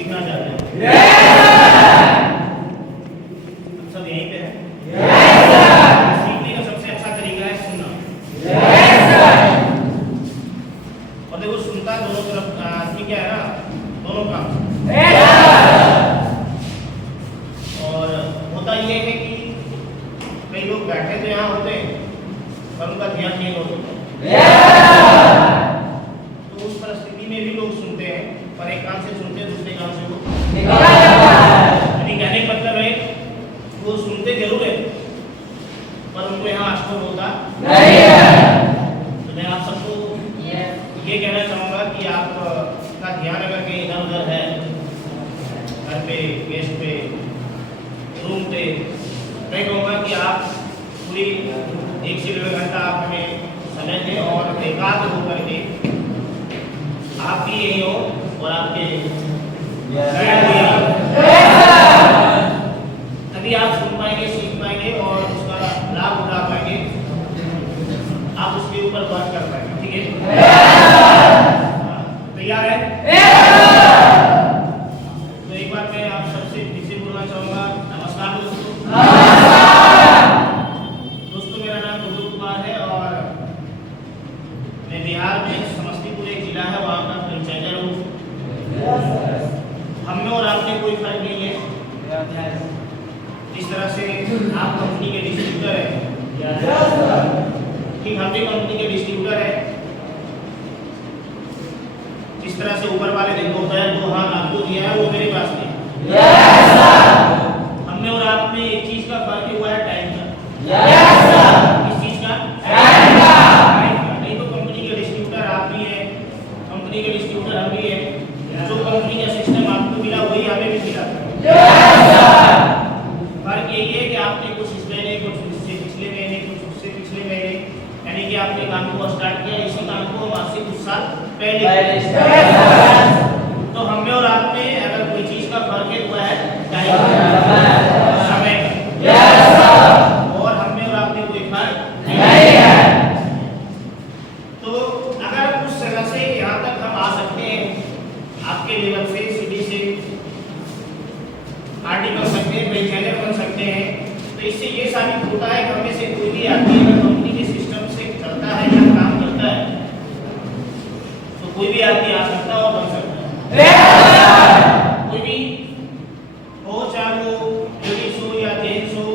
सीखना चाहते हैं? सब यहीं पे है? सीखने का सबसे अच्छा तरीका है सुनना। और देखो सुनता दोनों तरफ आदमी क्या है ना, दोनों काम। और होता ये है कि कई लोग बैठे तो यहाँ होते हैं पर उनका ध्यान नहीं होता, तो उस परिस्थिति में भी लोग सुनते हैं पर एक कान से सुनते हैं दूसरे कान से वो कहने का मतलब है वो सुनते जरूर है पर उनको यहाँ अष्टों होता नहीं है। तो मैं आप सबको ये कहना चाहूँगा कि आपका ध्यान अगर कहीं इधर उधर है, घर पे, गेस्ट पे, रूम पे, मैं कहूँगा कि आप पूरी 1 से 1.5 घंटा आप हमें समय दें और एकाग्र होकर के आप भी यही हो और आपके तभी आप सुन पाएंगे, सीख पाएंगे और उसका लाभ उठा पाएंगे, आप उसके ऊपर वर्क कर पाएंगे। ठीक है? तैयार है? तो एक बार मैं आप सबसे फिर से बोलना चाहूँगा, नमस्कार दोस्तों। दोस्तों मेरा नाम गुरु कुमार है और मैं बिहार में समस्तीपुर एक जिला है वहाँ का फ्रेंचाइजर हूँ। हम में और आप में कोई फर्क नहीं है। जिस तरह से आप कंपनी के डिस्ट्रीब्यूटर हैं, ठीक हम भी कंपनी के डिस्ट्रीब्यूटर हैं। जिस तरह से ऊपर वाले ने 2 पैर 2 हाथ आपको दिया है वो मेरे पास नहीं। हम में और आप में एक चीज का फर्क हुआ है, टाइम का। किस चीज का? टाइम का। नहीं तो कंपनी के डिस्ट्रीब्यूटर आप भी हैं, कंपनी के डिस्ट्रीब्यूटर हम भी हैं। जो कंपनी का सिस्टम आपको मिला वही हमें भी मिला। फर्क यही है कि आपने कुछ इस महीने, कुछ उससे पिछले महीने, कुछ उससे पिछले महीने, यानी कि आपने काम को स्टार्ट किया, इसी काम को आज से कुछ साल पहले। तो हम में और आप में अगर कोई चीज का फर्क है वो है टाइम, समय। और हम में और आप में कोई फर्क नहीं है। तो अगर उस जगह से यहाँ तक हम आ सकते हैं, आपके लेवल से सीढ़ी से आरडी कर सकते हैं, फ्रेंचाइजर बन सकते हैं, तो इससे ये साबित होता है कि हम में से कोई भी आदमी अगर कंपनी के सिस्टम से चलता है या काम करता है तो कोई भी आदमी आ सकता है और बन सकता है। कोई भी हो, चाहे वो लेडीज हो या जेंट्स हो,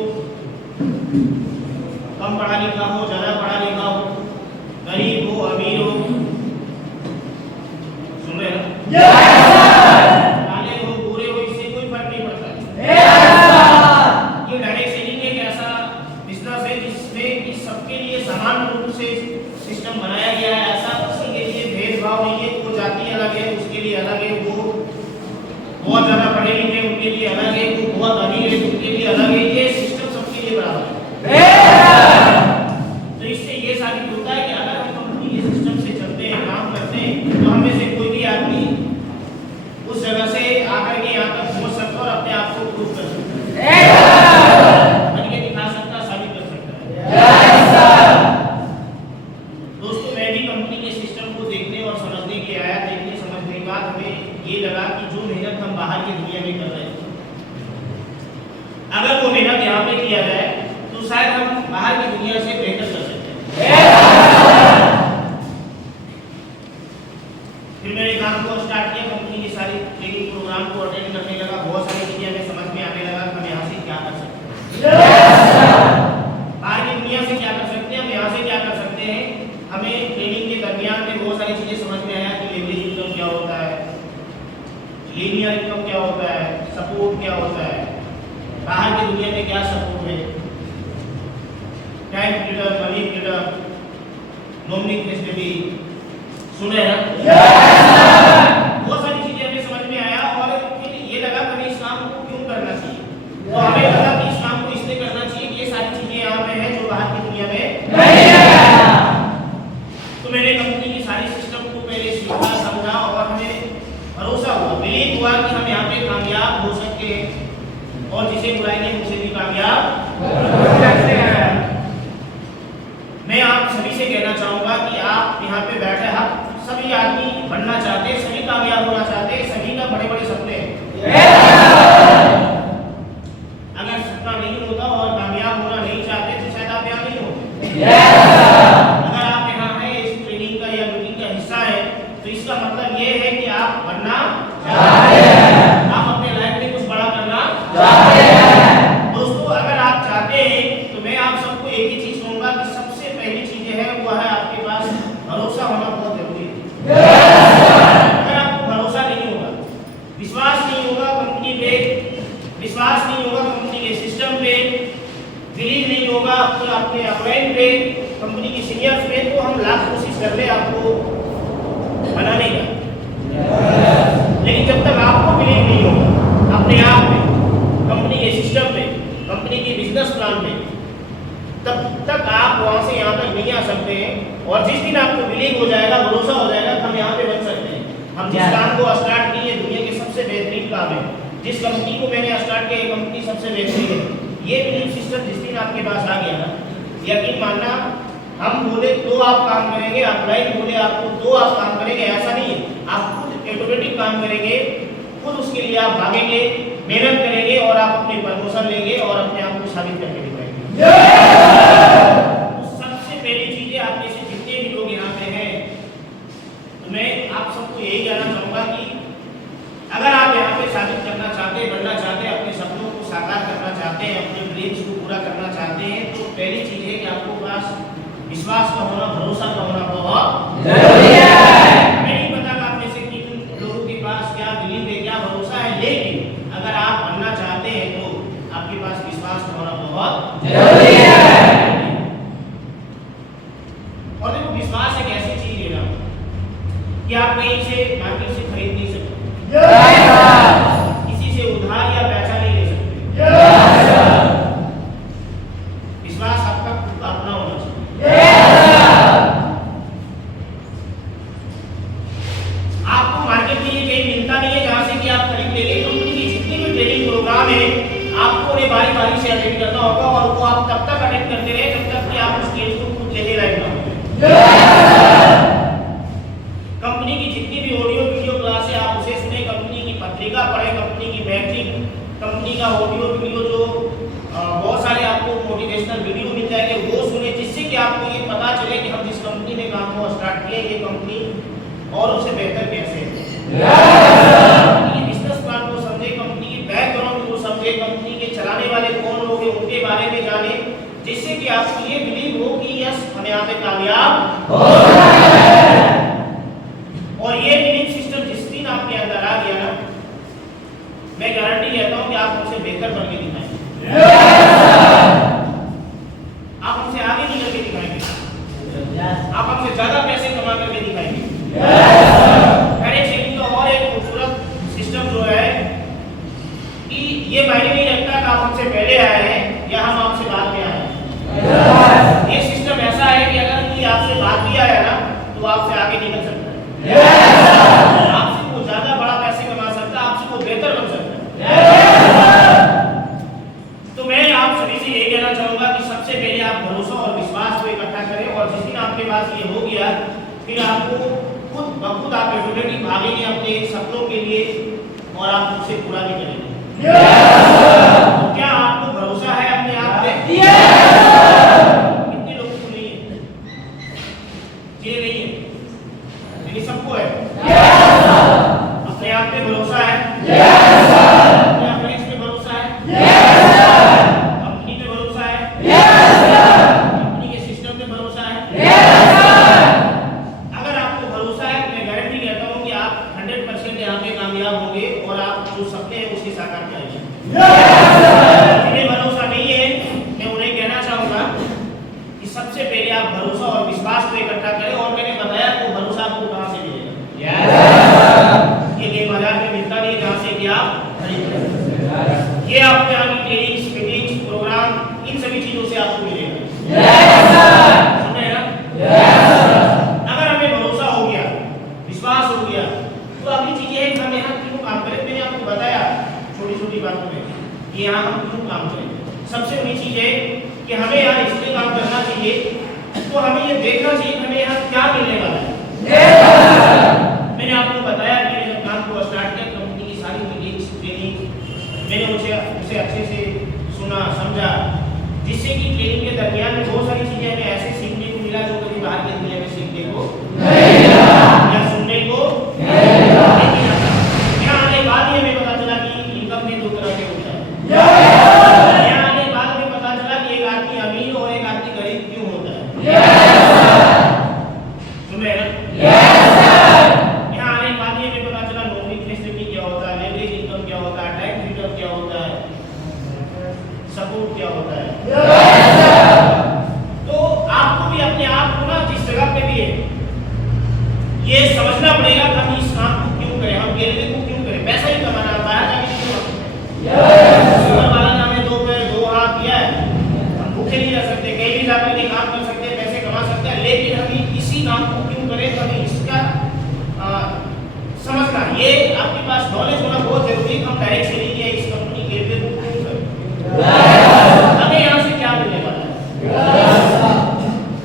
कम पढ़ा लिखा हो, ज्यादा पढ़ा लिखा हो, गरीब हो, अमीर हो, सुन रहे हैं ना? काले हो, गोरे हो, इससे कोई फर्क नहीं पड़ता। ये डायरेक्ट सेलिंग एक ऐसा बिजनेस है जिसमें इस सबके लिए समान रूप से सिस्टम बनाया गया है। ऐसा किसी के लिए भेदभाव नहीं है, वो जाति अलग है उसके लिए अलग है, वो बहुत ज्यादा पढ़े लिखे उनके लिए अलग है, वो बहुत अमीर है उनके लिए अलग है। ये सिस्टम सबके लिए बराबर है। तो इससे ये साबित होता है कि अगर हम कंपनी के सिस्टम से चलते हैं, काम करते हैं, तो हम में से कोई भी आदमी उस जगह से आकर के यहाँ तक पहुँच सकता है और अपने आप को प्रूव कर सकता है, करके दिखा सकता है, साबित कर सकता है। दोस्तों मैं भी कंपनी के सिस्टम को देखने और समझने के आया। देखने समझने के बाद हमें ये लगा कि जो मेहनत हम बाहर की दुनिया में कर रहे हैं, अगर वो मेहनत यहाँ पे किया जाए तो शायद हम बाहर की दुनिया से बेहतर कर सकते हैं। फिर मैंने काम को स्टार्ट किया, कंपनी की सारी ट्रेनिंग प्रोग्राम को अटेंड करने लगा, बहुत सारी चीजें हमें समझ में आने लगा हम यहाँ से क्या कर सकते हैं, बाहर की दुनिया से क्या कर सकते हैं, हम यहाँ से क्या कर सकते हैं। हमें ट्रेनिंग के दरमियान में बहुत सारी चीजें समझ में आया कि लेवरेज इनकम क्या होता है, लीनियर इनकम क्या होता है, सपोर्ट क्या होता है, बाहर की दुनिया में क्या सपोर्ट है, time return, money return, nominee facility, सुने ना? बहुत सारी चीजें हमें समझ में आया और फिर ये लगा हमें इस काम को क्यों करना चाहिए। तो हमें लगा कि इस काम को इसलिए करना चाहिए कि ये सारी चीजें यहाँ पे हैं जो बाहर की दुनिया में नहीं है। तो मैंने कंपनी की सारी सिस्टम को पहले सीखा, समझा और हमें भरोसा हुआ, बिलीव हुआ कि हम यहाँ पे कामयाब हो सकते हैं और जिसे बुलाएंगे उसे भी कामयाब हो सकते हैं। मैं आप सभी से कहना चाहूँगा कि आप यहाँ पे बैठे, आप सभी आदमी बनना चाहते हैं, सभी कामयाब होना चाहते हैं, सभी का बड़े बड़े सपने हैं। सकते हैं, और जिस दिन आपको बिलीव हो जाएगा, भरोसा हो जाएगा कि हम यहाँ पे बन सकते हैं। हम जिस काम को स्टार्ट किए, दुनिया के सबसे बेहतरीन काम है, जिस कंपनी को मैंने स्टार्ट किया, ये कंपनी सबसे बेहतरीन है। ये बिलीव सिस्टम जिस दिन आपके पास आ गया ना, यकीन मानना, हम बोले तो आप काम करेंगे, अपलाइन बोले आपको तो आप काम करेंगे, ऐसा नहीं है। आप खुद ऑटोमेटिक काम करेंगे, खुद उसके लिए आप भागेंगे, मेहनत करेंगे, और आप अपने प्रमोशन लेंगे और अपने आप को साबित करके दिखाएंगे। सबसे पहली चीज है, आप में से जितने भी लोग यहाँ पे हैं, तो मैं आप सबको यही कहना चाहूंगा कि अगर आप यहाँ पे साबित करना चाहते हैं, बनना चाहते हैं, अपने सपनों को साकार करना चाहते हैं, अपने ड्रीम्स को पूरा करना चाहते हैं, तो पहली चीज है कि आपको पास विश्वास का होना, भरोसा का होना बहुत जरूरी है। मैं नहीं पता कि आप में से किन लोगों के पास क्या बिलीव है, क्या भरोसा है, लेकिन अगर आप बनना चाहते हैं तो आपके पास विश्वास का होना बहुत जरूरी है। और देखो, विश्वास एक ऐसी चीज है ना कि आप कहीं से मार्केट से खरीद नहीं सकते, किसी से उधार या पैसा नहीं ले सकते। विश्वास आपका खुद का अपना होना चाहिए। आपको मार्केट में ये कहीं मिलता नहीं है जहां से कि आप खरीद लेंगे। कंपनी की जितनी भी ट्रेनिंग प्रोग्राम है, आपको उन्हें बारी बारी से अटेंड करना होगा, और वो आप तब तक अटेंड करते रहे जब तक कि आप उस स्किल्स को खुद लेने लायक ना हो। कंपनी की जितनी भी ऑडियो वीडियो क्लास है, आप उसे सुने, कंपनी की पत्रिका पढ़े, कंपनी की मैगजीन, कंपनी का ऑडियो वीडियो जो बहुत सारे आपको मोटिवेशनल वीडियो मिल जाएंगे, वो सुने, जिससे कि आपको ये पता चले कि हम जिस कंपनी में काम को स्टार्ट किए, ये कंपनी और उससे बेहतर कैसे है। ये बिजनेस प्लान को समझे, कंपनी की बैकग्राउंड को समझे, कंपनी के चलाने वाले कौन लोग हैं उनके बारे में जाने, जिससे कि आपको ये बिलीव हो कि यस, हम यहाँ पे कामयाब हो सकते हैं। और ये बिलीव सिस्टम जिस दिन आपके अंदर आ गया ना, मैं गारंटी कहता हूँ कि आप उनसे बेहतर बन के दिखाएंगे, आप उनसे आगे निकल के दिखाएंगे, आप हमसे ज्यादा पैसे कमा करके दिखाएंगे। डायरेक्ट सेलिंग का और एक खूबसूरत सिस्टम जो है कि ये मायने नहीं रखता कि आप हमसे पहले आए हैं या हम आपसे बाद में आए हैं। ये सिस्टम ऐसा है कि अगर कोई आपसे बाद में आया ना, तो आपसे आगे निकल सकता है, आपसे वो ज्यादा बड़ा पैसे कमा सकता है, आपसे वो बेहतर बन सकता है। तो मैं आप सभी से यही कहना चाहूंगा कि सबसे पहले आप भरोसा और विश्वास को इकट्ठा करें, और जिस दिन आपके पास ये हो गया, फिर आपको खुद ब खुद आप ऑटोमेटिक भागेंगे अपने सपनों के लिए, और आप उसे पूरा भी करेंगे। तो क्या आपको भरोसा है अपने आप पे? कितने लोगों को नहीं है? जिन्हें नहीं है, लेकिन सबको है। अपने आप पे भरोसा है, अपने अप्लायंस पे भरोसा है, कंपनी पे भरोसा है, कंपनी के सिस्टम पे भरोसा है। अगर आपको भरोसा है, मैं गारंटी कहता हूँ कि आप 100% यहाँ पे कामयाब होंगे, और आप जो सपने हैं उसके साकार करेंगे। जिन्हें भरोसा नहीं है, मैं उन्हें कहना चाहूंगा कि सबसे पहले आप भरोसा और विश्वास को इकट्ठा करें, और मैंने बताया वो भरोसा आपको कहाँ से मिलेगा। ये गेम बाजार में मिलता नहीं है जहाँ से कि आप खरीद करें। ये आपको यहाँ की ट्रेनिंग्स, मीटिंग्स, प्रोग्राम, इन सभी चीजों से आपको मिलेगा। सुने ना? अगर हमें भरोसा हो गया, विश्वास हो गया, तो अगली चीज है कि हम यहाँ क्यों काम करें। मैंने आपको बताया छोटी छोटी बातों में कि यहाँ हम क्यों काम करें। सबसे बड़ी चीज है कि हमें यहाँ इसलिए काम करना चाहिए, तो हमें ये देखना चाहिए कि हमें यहाँ क्या मिलने वाला है। मैंने आपको बताया कि मैंने जब काम को स्टार्ट किया, कंपनी की सारी मीटिंग्स, ट्रेनिंग, मैंने उसे अच्छे से सुना, समझा, जिससे कि ट्रेनिंग के दरमियान में बहुत सारी चीजें हमें ऐसे सीखने को मिला जो कभी बाहर की दुनिया में सीखने को नहीं मिला या सुनने को नहीं मिला। यहाँ आने के बाद ही हमें पता चला कि इनकम में 2 तरह के होता है। यहाँ आने के बाद हमें पता चला कि एक आदमी अमीर और एक आदमी गरीब क्यों होता है। सुन रहे हैं ना? यहाँ आने के बाद ही हमें पता चला नॉमिनी फैसिलिटी क्या होता है, लेवरेज इनकम क्या होता है, टैक्स रिटर्न क्या होता है, सपोर्ट क्या होता है। तो आपको भी अपने आप को ना जिस जगह पे भी है, ये समझना पड़ेगा कि हम इस काम को क्यों करें, हम गैलरी को क्यों करें। पैसा ही कमाना है, बाहर जाके क्यों कमाना वाला ने 2 पैर 2 हाथ दिया है, हम भूखे नहीं रह सकते, कहीं भी जाकर के काम कर सकते हैं, पैसे कमा सकते सकता है, लेकिन हमें इसी काम को क्यों करें, हमें इसका समझना, ये आपके पास नॉलेज होना बहुत जरूरी है। हम डायरेक्ट सेलिंग या इस कंपनी के लिए क्यों करें, हमें यहाँ से क्या मिलने वाला है,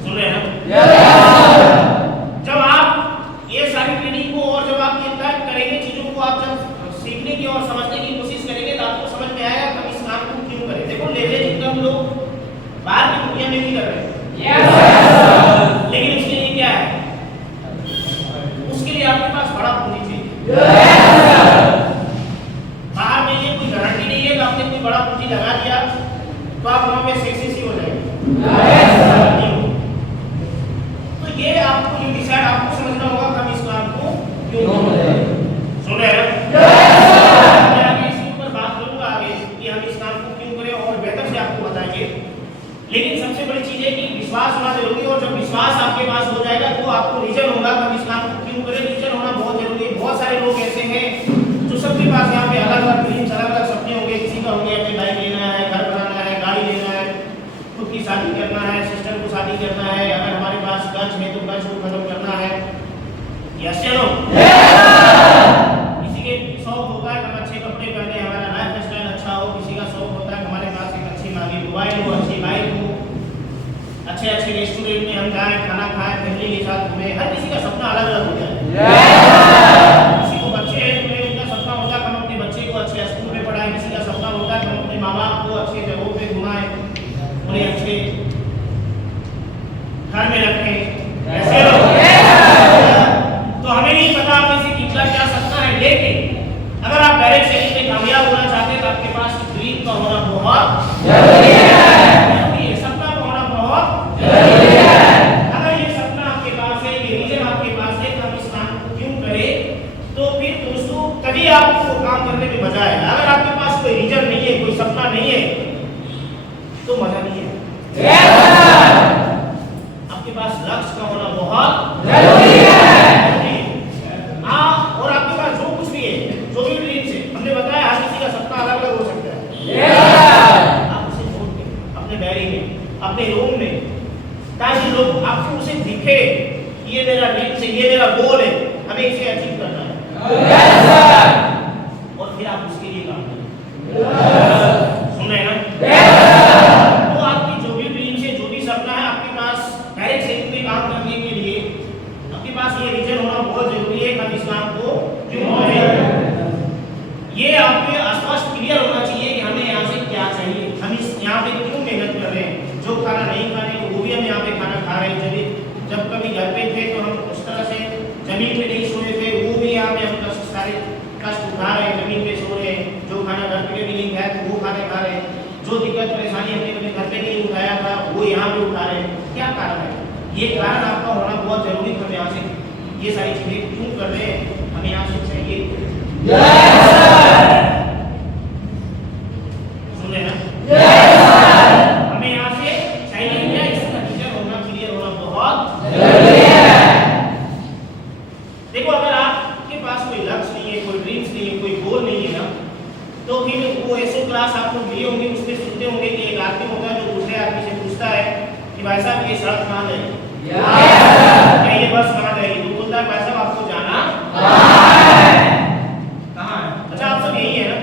सुन रहे हैं ना? जब आप ये सारी ट्रेनिंग को और जब आप ये तर्क करेंगे, चीजों को आप जब सीखने की और समझने की कोशिश करेंगे तो आपको समझ में आएगा हम इस काम को क्यों करें। देखो लेवरेज इनकम लोग बाहर की दुनिया में भी कर रहे हैं, लेकिन उसके लिए क्या है, उसके लिए आपके पास बड़ा पूंजी चाहिए। बाहर में ये कोई गारंटी नहीं है कि आपने कोई बड़ा पूंजी लगा दिया तो आप वहां पे सेक्सी सी हो जाएंगे। तो ये आपको ये डिसाइड आपको समझना होगा कि हम इस काम को क्यों करें। सुन रहे हैं? मैं आगे इसके ऊपर बात करूंगा आगे कि हम इस काम को क्यों करें और बेहतर से आपको बताएंगे। लेकिन सबसे बड़ी चीज है कि विश्वास होना जरूरी है, और जब विश्वास आपके पास हो जाएगा तो आपको रीजन होगा कि हम इस काम को क्यों करें। रीजन होना बहुत जरूरी है। बहुत सारे लोग ऐसे हैं जो सबके पास यहाँ पे अलग अलग ड्रीम्स, अलग अलग सपने होंगे। किसी का होंगे अपने बाइक लेना है, घर बनाना है, गाड़ी लेना है, खुद की शादी करना है, सिस्टर को शादी करना है, अगर हमारे पास कर्ज है तो कर्ज को खत्म करना है। यस चलो, किसी के शौक होता है हम अच्छे कपड़े पहने, हमारा लाइफ स्टाइल अच्छा हो। किसी का शौक होता है हमारे पास एक अच्छी महंगी मोबाइल हो, अच्छी बाइक हो, अच्छे अच्छे रेस्टोरेंट में हम जाएं, खाना खाएं, फैमिली के साथ घूमें। हर किसी का सपना अलग अलग होता है। किसी को बच्चे हैं तो उनका सपना होता है हम अपने बच्चे को अच्छे स्कूल में पढ़ाएं। किसी का सपना होता है हम अपने माँ बाप को अच्छे जगहों पे घुमाएं, उन्हें अच्छे घर में रखें। ऐसे लोग तो हमें नहीं पता आप किसी कितना क्या सपना है, लेकिन अगर आप डायरेक्ट सेलिंग में कामयाब होना चाहते हैं तो आपके पास ड्रीम का होना बहुत जरूरी है। सपना का होना बहुत जरूरी है। अगर ये सपना आपके पास है, ये रीजन आपके पास है कि हम इस काम को क्यों करें, तो फिर दोस्तों तभी आपको काम करने में मजा आएगा। अगर आपके पास कोई रीजन नहीं है, कोई सपना नहीं है, तो मजा नहीं है। आपके पास लक्ष्य का होना बहुत जरूरी है। और आपके पास जो कुछ भी है, जो भी ड्रीम्स है, हमने बताया हर किसी का सपना अलग अलग हो सकता है। आप उसे नोट करें अपने डायरी में, अपने रूम में, ताकि लोग आपको उसे दिखे ये मेरा ड्रीम है, ये मेरा गोल है, हमें इसे अचीव करना है। और फिर आप उसके लिए काम करें। सुन रहे हैं ना? तो आपकी जो भी ड्रीम्स है, जो भी सपना है, आपके पास डायरेक्ट सेलिंग में काम करने के लिए आपके पास ये रीजन होना बहुत जरूरी है। हम इस काम को क्यों करें, ये आपके आसपास क्लियर होना चाहिए कि हमें यहाँ से क्या चाहिए, हम इस यहाँ पे क्यों मेहनत कर रहे हैं। जो खाना नहीं खाने वो भी हम यहाँ पे खाना खा रहे हैं। जब कभी घर पे थे तो हम उस तरह से जमीन पे नहीं सोए थे, वो भी यहाँ पे हम सारे कष्ट उठा रहे हैं, जमीन पे सो रहे हैं। जो खाना घर पे नहीं खाया तो वो खाने खा रहे हैं। जो दिक्कत परेशानी हमने कभी घर पे नहीं उठाया था वो यहाँ पे उठा रहे हैं। क्या कारण है? ये कारण आपका होना बहुत जरूरी है। हम यहाँ से ये सारी चीजें क्यों कर रहे हैं, हमें यहाँ से चाहिए। सुन रहे ना? हमें यहाँ से चाहिए क्या, इसका रीजन होना, क्लियर होना बहुत जरूरी है। देखो अगर आपके पास कोई लक्ष्य नहीं है, कोई ड्रीम्स नहीं है, कोई गोल नहीं है ना, तो फिर वो ऐसे क्लास आप लोग लिए होंगे, उसमें सुनते होंगे कि एक आदमी होता है जो दूसरे आदमी से पूछता है कि भाई साहब ये सड़क कहाँ जाएगी, क्या ये बस कहाँ जाएगी? तो बोलता है भाई साहब आपको जाना कहाँ है? अच्छा आप सब यही है ना?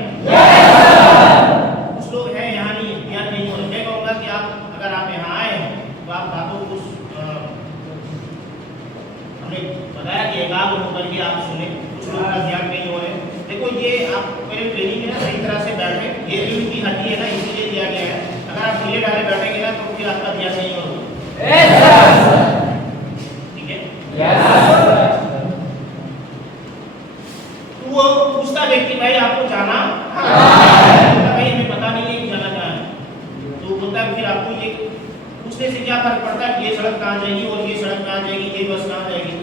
कुछ लोग हैं यहाँ नहीं है, यहाँ नहीं हो रहे। मैं कहूँगा कि आप अगर आप यहाँ आए तो आप बातों को हमने बताया कि एकाग्र होकर के आप सुने, कुछ लोग का ध्यान नहीं हो रहे। देखो ये आप मेरे ट्रेनिंग में ना सही तरह से बैठे, ये रीढ़ की हड्डी है ना, इसीलिए दिया गया है। अगर आप ढीले ढाले बैठेंगे ना तो फिर आपका ध्यान नहीं होगा। ठीक है? तो वो पूछता व्यक्ति भाई आपको जाना भाई हमें पता नहीं है कि जाना कहाँ है। तो बोलता है फिर आपको ये पूछने से क्या फर्क पड़ता है कि ये सड़क कहाँ जाएगी और ये सड़क कहाँ जाएगी, ये बस कहाँ जाएगी?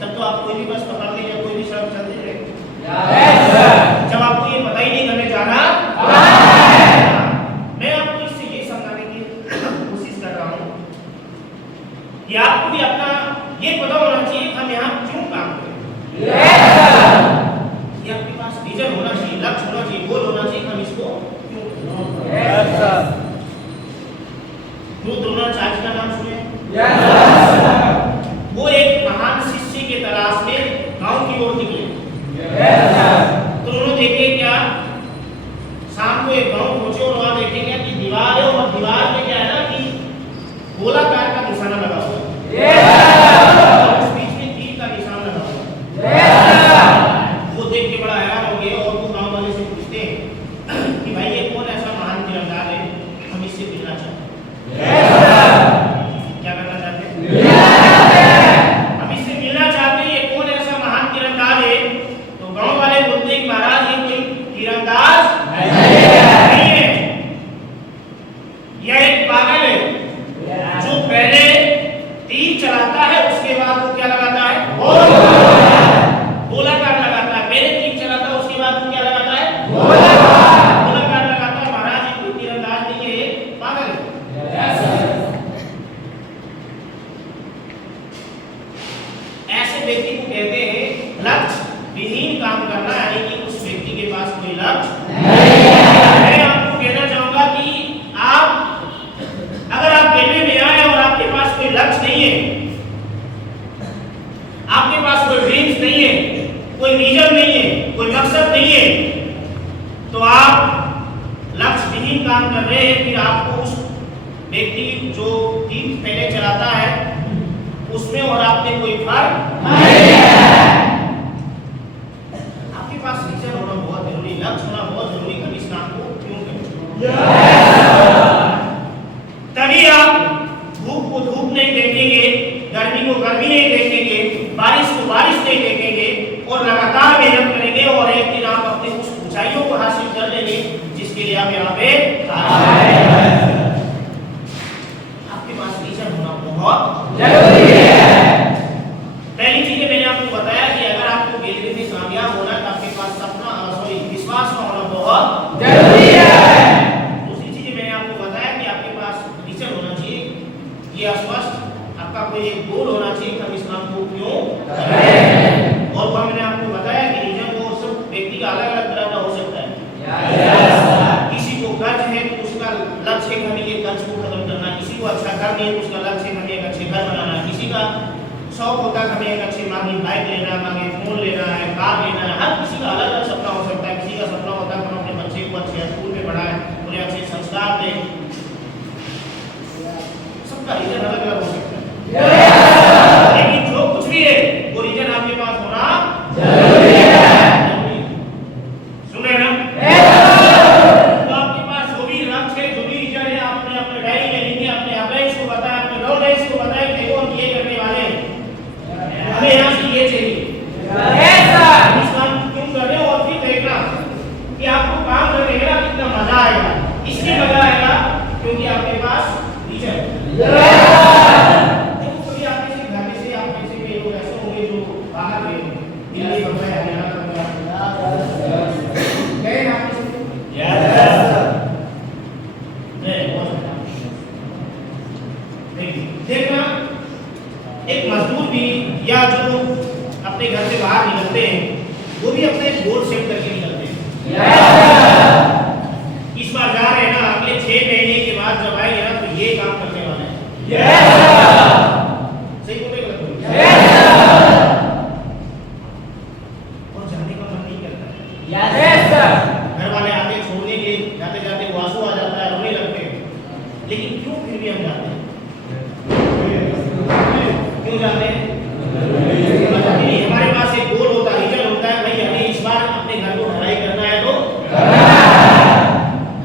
तब तो आप कोई भी बस पकड़ ले या कोई भी सड़क चलते रहेंगे। जब आपको ये पता ही नहीं हमें जाना, मैं आपको इससे ये समझाने की कोशिश कर रहा हूँ कि आपको भी अपना ये पता होना चाहिए कि हम यहाँ क्यों काम करें। ये आपके पास रीजन होना चाहिए, लक्ष्य होना चाहिए, गोल होना चाहिए, हम इसको क्यों। द्रोणाचार्य का नाम सुने? तो उन्होंने देखे क्या, शाम को एक गांव पहुंचे और वहां देखे क्या कि दीवार है और दीवार में क्या है ना कि गोलाकार का निशाना लगा हुआ है और उस बीच में तीर का निशान लगा हुआ है। वो देख के बड़ा हैरान हो गए और वो गांव वाले से पूछते हैं कि भाई ये कौन ऐसा महान तीरंदाज है, हम इससे मिलना चाहते हैं। क्या करना चाहते हैं? हम इससे मिलना चाहते हैं। ये कौन ऐसा महान तीरंदाज है? तो गांव वाले बोलते हैं महाराज ये कोई तीरंदाज नहीं है, यह एक पागल है जो पहले तीर चलाता है उसके बाद वो क्या लगाता है, गोलाकार लगाता है। पहले तीर चलाता है उसके बाद वो क्या लगाता है, गोलाकार लगाता है। महाराज ये कोई तीरंदाज नहीं है, पागल है। ऐसे व्यक्ति को कहते हैं लक्ष्य विहीन काम करना, यानी कि उस व्यक्ति के पास कोई लक्ष्य नहीं है। मैं आपको कहना चाहूंगा कि अगर आप रेलवे में आए और आपके पास कोई लक्ष्य नहीं है, आपके पास कोई ड्रीम्स नहीं है, कोई विजन नहीं है, कोई मकसद नहीं है, तो आप लक्ष्य विहीन काम कर रहे हैं। फिर आपको उस व्यक्ति जो तीर पहले चलाता है उसमें और आपने कोई फर्क नहीं है। आपके पास विजन होना बहुत जरूरी, लक्ष्य होना बहुत जरूरी, कभी इस काम को क्यों करें। तभी आप धूप को धूप नहीं देखेंगे, गर्मी को गर्मी नहीं देखेंगे, बारिश को बारिश नहीं देखेंगे और लगातार मेहनत करेंगे और एक दिन आप अपनी उस ऊंचाइयों को हासिल कर लेंगे जिसके लिए आप यहाँ पे आए हैं। आपके पास विजन होना बहुत जरूरी है। पहली चीज मैंने आपको बताया कि अगर आपको रेलवे में कामयाब होना है तो आपके पास सपना विश्वास का होना बहुत जरूरी है। दूसरी चीज मैंने आपको बताया कि आपके पास विजन होना चाहिए, ये स्पष्ट आपका कोई एक गोल होना चाहिए कि हम इस काम को क्यों कर रहे हैं। और वह मैंने आपको बताया कि विजन वो सब व्यक्ति का अलग अलग तरह का हो सकता है। किसी को कर्ज है तो उसका लक्ष्य है हमें ये कर्ज को खत्म करना, किसी को अच्छा घर नहीं है तो उसका लक्ष्य है हमें एक अच्छे घर बनाना, किसी का शौक होता है हमें एक अच्छी मांगी बाइक लेना, मांगे फोन लेना है, कार लेना है। हर किसी का अलग अलग सपना हो सकता है। किसी का सपना होता है कि हम अपने बच्चे को अच्छे स्कूल में पढ़ाएं, उन्हें अच्छे संस्कार दें। सबका रीजन अलग अलग हो सकता है, लेकिन जो कुछ भी है वो रीजन आपके पास होना जरूरी है। सुने ना? तो आपके पास जो भी लक्ष्य है, जो भी रीजन है, आपने अपने डायरी में लिखे, अपने अप्लाइज को बताया, अपने नॉलेज को बताया कि वो हम ये करने वाले हैं, हमें यहाँ से ये चाहिए, इस काम क्यों कर रहे हो। और फिर देखना कि आपको काम करने में कितना मजा आएगा। इसलिए मजा आएगा क्योंकि आपके पास विजन है। कभी आप किसी घर में से आप में से कई लोग ऐसे होंगे जो बाहर गए, दिल्ली बम्बई हरियाणा गए ना, देखना एक मजदूर भी या जो अपने घर से बाहर निकलते हैं वो भी अपने गोल सेट करके निकलते हैं। इस बार जा रहे हैं ना, अगले 6 महीने के बाद जब आएंगे ना तो ये काम करने वाले हैं। सही बोले और जाने का मन नहीं करता है। घर वाले आते छोड़ने के लिए, जाते जाते वो आंसू आ जाता है, रोने लगते हैं, लेकिन क्यों फिर भी हम जाते हैं? क्यों जाते हैं? हमारे पास एक गोल होता है, रीजन होता है, भाई हमें इस बार अपने घर को ढलाई करना है तो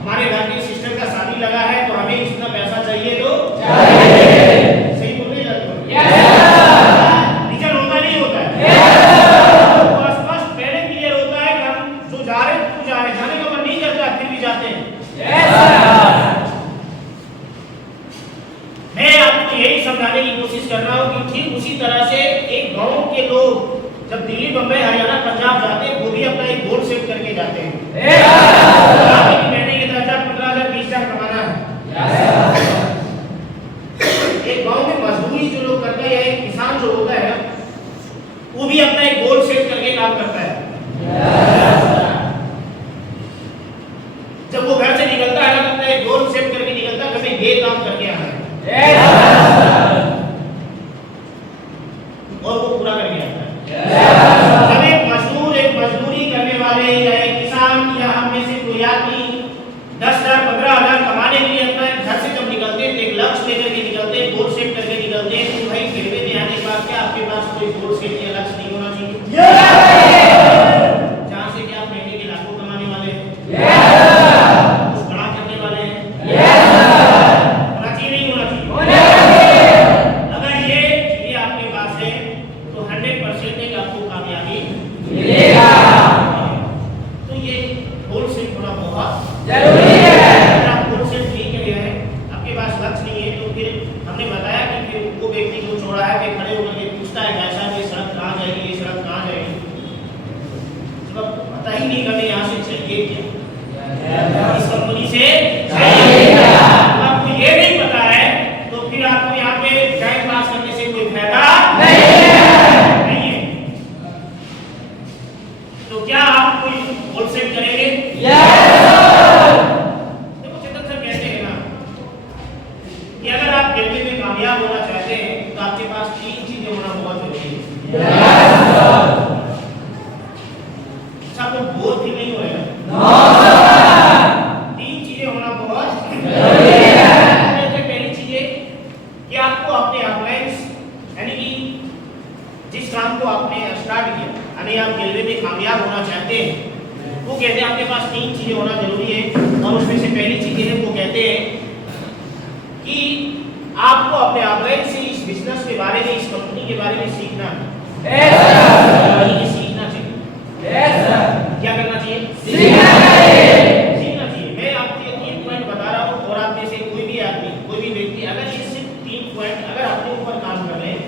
हमारे घर के सिस्टर का शादी लगा है तो हमें इतना पैसा चाहिए तो सही बोल रहे हैं। रीजन होता नहीं होता है, तो स्पष्ट पहले क्लियर होता है कि हम जो जा रहे हैं पता ही नहीं हमें यहाँ से चाहिए क्या, इस कंपनी से चाहिए क्या। आपको ये नहीं पता है तो फिर आपको यहाँ पे टाइम पास करने से कोई फायदा नहीं है। तो क्या आप कोई गोल सेट करेंगे? देखो चेतन सर कहते हैं ना कि अगर आप रेलवे में कामयाब होना चाहते हैं तो आपके पास 3 चीजें होना बहुत जरूरी है। आपको बोर फील नहीं होएगा? 3 चीजें होना बहुत जरूरी है। पहली चीज है कि आपको अपने अपलाइंस यानी कि जिस काम को आपने स्टार्ट किया यानी आप रेलवे में कामयाब होना चाहते हैं वो कहते हैं आपके पास 3 चीजें होना जरूरी है। और उसमें से पहली चीज है वो कहते हैं कि आपको अपने अपलाइंस से इस बिजनेस के बारे में इस कंपनी के बारे में सीखना सीखना चाहिए। क्या करना चाहिए? सीखना चाहिए। मैं आपको 3 पॉइंट बता रहा हूँ और आप में से कोई भी आदमी कोई भी व्यक्ति अगर ये सिर्फ 3 पॉइंट अगर अपने ऊपर काम कर रहे हैं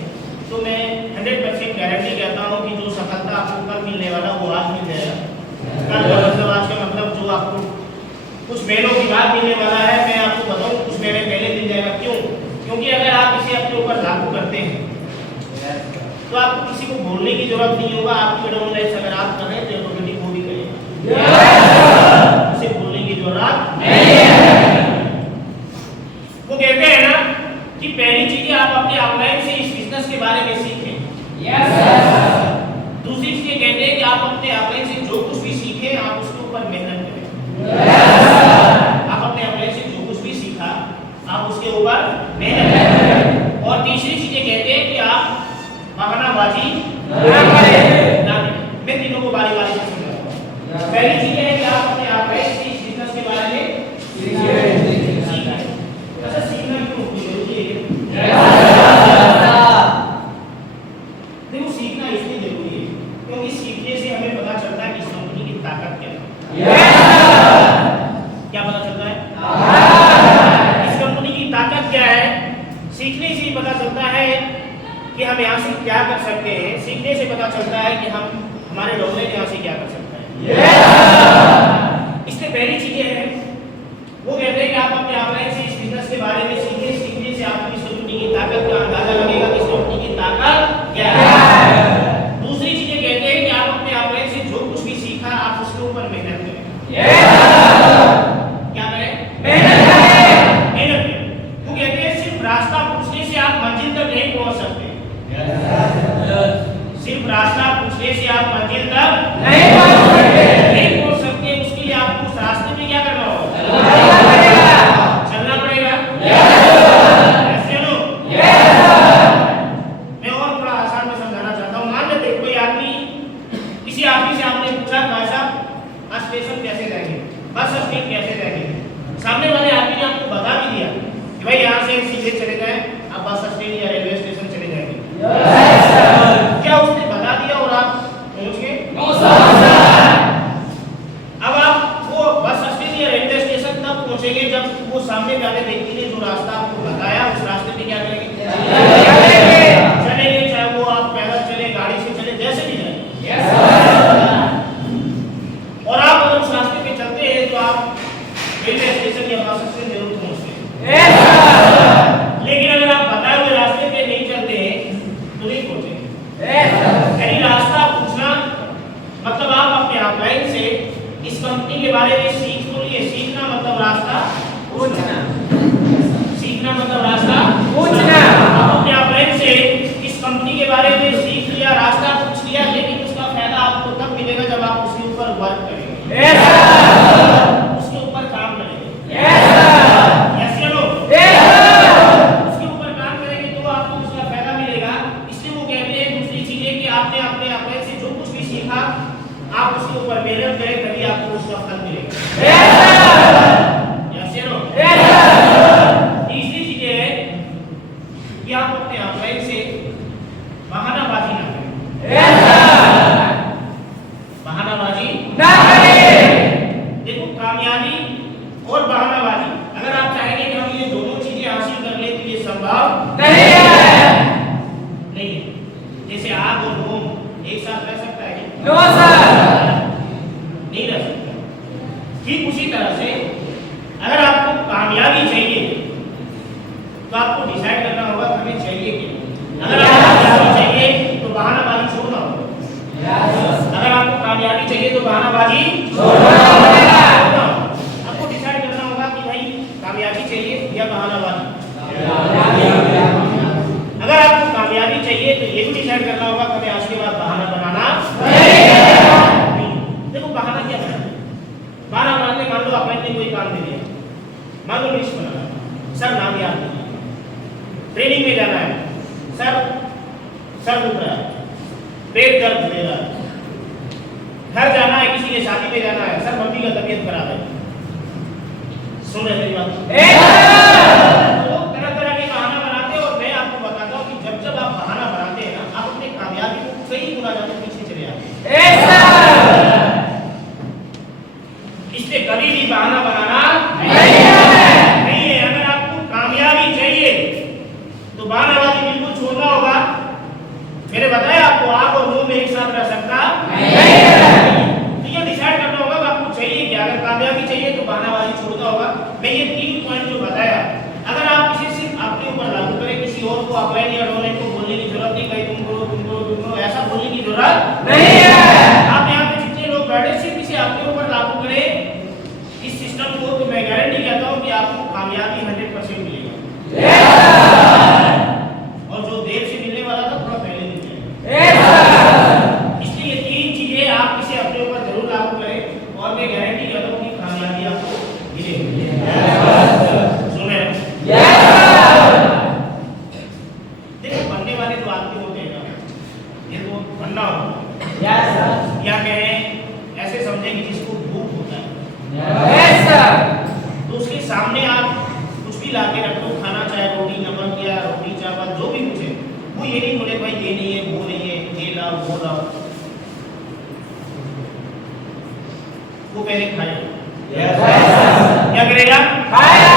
तो मैं 100% गारंटी कहता हूँ कि जो सफलता आपको कल मिलने वाला वो आज मिल जाएगा। कल मतलब आज का मतलब जो आपको कुछ महीनों के बाद मिलने वाला है मैं आपको बताऊँ कुछ महीने पहले मिल जाएगा। क्यों? क्योंकि अगर आप इसे अपने ऊपर लागू करते हैं तो आपको किसी को बोलने की जरूरत नहीं होगा। आपकी डाउनलाइन अगर आप कर रहे हैं तो ऑटोमेटिक वो भी करेगा, उसे बोलने की जरूरत नहीं है। वो कहते हैं ना कि पहली चीज आप अपने अपलाइन से इस बिजनेस के बारे में सीखें। दूसरी चीज कहते हैं कि आप अपने अपलाइन से जो कुछ भी सीखें आप उसके ऊपर मेहनत करें। आप अपने अपलाइन से जो कुछ भी सीखा आप उसके ऊपर मेहनत करें। और तीसरी चीजें कहते हैं कि आप बहानाबाजी ना करें। मैं तीनों को बारी बारी से समझाऊंगा। पहली चीज है कि आप अपने अपलाइन से इस बिजनेस के बारे में सीखें। अच्छा सीखना क्यों जरूरी है? देखो सीखना इसलिए जरूरी है क्योंकि सीखने से हमें पता चलता है कि इस कंपनी की ताकत क्या है। क्या पता चलता है? इस कंपनी की ताकत क्या है? सीखने से ही पता चलता है कि हम यहाँ से क्या कर सकते हैं। सीखने से पता चलता है कि हम हमारे डाउनलाइन यहाँ से क्या कर सकते हैं। इससे पहली चीजें हैं वो कहते हैं कि आप अपने अपलाइन से इस बिजनेस के बारे में सीखें। सीखने से आपको इस कंपनी की ताकत का अंदाजा लगेगा कि इस कंपनी की ताकत क्या है। दूसरी चीजें कहते हैं कि आप अपने अपलाइन से जो कुछ भी सीखा आप उसके ऊपर मेहनत करें। क्या करें? मेहनत करें। वो कहते हैं सिर्फ रास्ता पूछने से आप मंजिल तक नहीं पहुंच सकते। सिर्फ रास्ता पूछने से आप मंजिल तक नहीं पहुंच सकते। उसके लिए आपको उस रास्ते में क्या करना होगा? चलना पड़ेगा। ऐसे लो मैं और थोड़ा आसान में समझाना चाहता हूँ। मान लेते कोई आदमी किसी आदमी से आपने पूछा भाई साहब स्टेशन कैसे जाएंगे, बस स्टैंड कैसे जाएंगे। सामने वाले आदमी ने आपको बता भी दिया कि भाई यहाँ से सीधे चले जाए आप बस स्टैंड या रेलवे स्टेशन चले जाएंगे। क्या उसने बता दिया और आप पहुंच गए? अब आप वो बस स्टैंड या रेलवे स्टेशन तब पहुंचेंगे जब वो सामने वाले व्यक्ति ने जो रास्ता आपको बताया उस रास्ते पे क्या करेंगे? चलेंगे। चाहे वो आप पैदल चले गाड़ी से चले जैसे भी जाए। और आप अगर उस रास्ते पे चलते हैं तो आप रेलवे स्टेशन या बस स्टैंड जरूर पहुंचते हैं। लेकिन अगर आप बताए हुए रास्ते पे नहीं चलते हैं तो नहीं पहुंचेंगे। यानी रास्ता पूछना मतलब आप अपने अपलाइन से इस कंपनी के बारे में सीख तो लिए। सीखना मतलब रास्ता पूछना। सीखना मतलब रास्ता पूछना। आप अपने अपलाइन से इस कंपनी के बारे में सीख लिया, रास्ता पूछ लिया, लेकिन उसका फायदा आपको तब मिलेगा जब आप उसके ऊपर वर्क करेंगे, उसके ऊपर काम करेंगे। ऐसे लोग उसके ऊपर काम करेंगे तो आपको उसका फायदा मिलेगा। इसलिए वो कहते हैं दूसरी चीज है कि आपने अपने अपलाइन से जो कुछ भी सीखा आप उसके ऊपर मेहनत करें तभी आपको उसका फल मिलेगा। ऐसे लोग तीसरी चीज है कि आप अपने अपलाइन से बहानाबाजी ना करें। बहानाबाजी ना करें। देखो कामयाबी और बहानाबाजी अगर आप चाहेंगे कि हम ये दोनों चीजें हासिल कर लें तो ये संभव नहीं है। जैसे आग और मोम एक साथ रह सकता है? No sir. चाहिए तो बहानाबाजी छोड़ना पड़ेगा। आपको डिसाइड करना होगा कि भाई कामयाबी चाहिए या बहानाबाजी। अगर आपको कामयाबी चाहिए तो ये भी डिसाइड करना होगा कभी आज के बाद बहाना बनाना नहीं। देखो बहाना क्या है, बहाना बनाने मान लो आपने कोई काम दे दिया, मान लो लिस्ट बनाना, सर नाम याद नहीं, ट्रेनिंग में जाना है, सर दुख रहा है, पेट दर्द दे रहा है, घर जाना है, किसी के शादी में जाना है, सर मम्मी का तबीयत खराब है। सुन रहे मेरी बात? लोग तरह तरह के बहाना बनाते हैं और मैं आपको बताता हूँ कि जब जब आप बहाना बनाते हैं ना, आप अपनी कामयाबी को कई गुना ज्यादा पीछे चले जाते हैं। इसलिए कभी भी बहाना बनाना नहीं है। अगर आपको कामयाबी चाहिए तो बहानाबाजी बिल्कुल छोड़ना होगा। मैंने बताया आपको आग और मुंह में एक साथ रह सकता तो ये डिसाइड करना होगा कि आपको चाहिए क्या। अगर कामयाबी चाहिए तो बहानाबाजी छोड़ना होगा। मैं ये 3 पॉइंट जो बताया, अगर आप इसे सिर्फ अपने ऊपर लागू करें, किसी और को अपलाइन या डोनेट को बोलने की जरूरत नहीं, कहीं तुम करो ऐसा बोलने की जरूरत नहीं है। आप यहाँ पे जितने लोग बैठे सिर्फ इसे अपने ऊपर लागू करें इस सिस्टम को, तो मैं गारंटी कहता हूँ कि आपको कामयाबी 100% मिलेगा। और जो देर से मिलने वाला था थोड़ा पहले मिल जाएगा। इसलिए ये 3 चीजें आप इसे अपने ऊपर जरूर लागू करें और मैं गारंटी कहता हूँ कि कामयाबी आपको मिलेगी। सुने? देखो बनने वाले जो आदमी होते हैं ना, ये तो बनना होगा या कहें ऐसे समझे कि जिसको भूख होता है तो उसके सामने आप कुछ भी ला के रख दो, खाना चाहे रोटी नमक या रोटी चावल जो भी कुछ है, वो ये नहीं बोले भाई ये नहीं है वो नहीं है, ये लाओ वो लाओ, वो पहले खाएगा। क्या करेगा? खाएगा।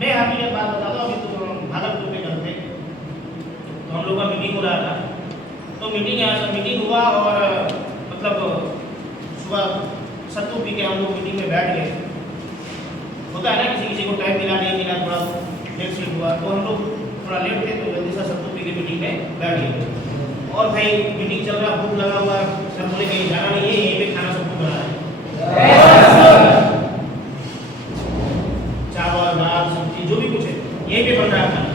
मैं हकीकत बात बताता हूँ। अभी तो भागलपुर में करते तो हम लोग का मीटिंग हो रहा था, तो मीटिंग हुआ और मतलब सुबह सत्तू पी के हम लोग मीटिंग में बैठ गए। होता है ना किसी को टाइम मिला नहीं मिला, थोड़ा लेट से हुआ तो हम लोग थोड़ा लेट थे तो जल्दी से सत्तू पी के मीटिंग में बैठ गए। और भाई मीटिंग चल रहा, भूख लगा हुआ, सब बोले कहीं जाना नहीं है, यहीं पे खाना सबको बना है, चावल दाल सब्जी जो भी कुछ है यहीं पे बन रहा है खाना।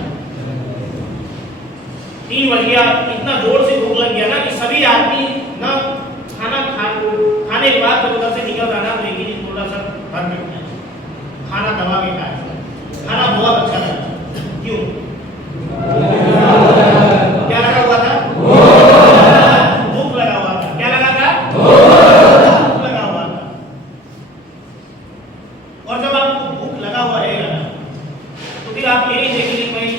3 बज गया, इतना जोर से भूख लग गया ना कि सभी आदमी ना खाने के बाद जब उधर से निकल रहा ना, लेकिन थोड़ा सा भर में खाना दबा के खाया, खाना बहुत अच्छा लगा। क्यों? क्या लगा हुआ था? भूख लगा हुआ था। क्या लगा था? भूख लगा हुआ था। और जब आपको भूख लगा हुआ रहेगा ना, तो फिर आप ये नहीं देखेंगे भाई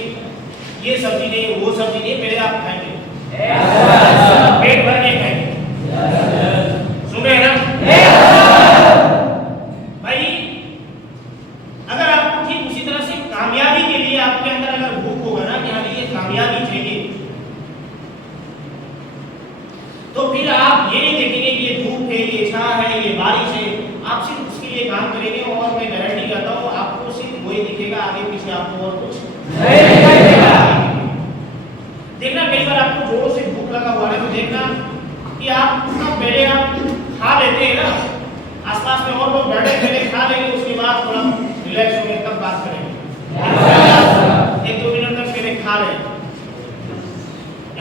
ये सब्जी नहीं वो सब्जी नहीं, पहले आप खाएंगे, पेट भर के खाएंगे। सुन रहे हैं ना? भाई अगर आपको ठीक उसी तरह से कामयाबी के लिए आपके अंदर अगर भूख होगा ना कि हाँ ये कामयाबी चाहिए, तो फिर आप ये नहीं देखेंगे कि ये धूप है, ये छां है, ये बारिश है, आप सिर्फ उसके लिए काम करेंगे। और मैं गारंटी करता हूँ आपको सिर्फ वही दिखेगा, आगे पीछे आपको और कुछ नहीं दिखेगा। देखना कई बार आपको जोरों से भूख लगा हुआ है तो देखना कि आप पहले आप खा लेते हैं ना, आसपास में और लोग बैठे पहले खा लेंगे, उसके बाद थोड़ा रिलैक्स होंगे तब बात करेंगे। 1-2 मिनट तक पहले खा लें,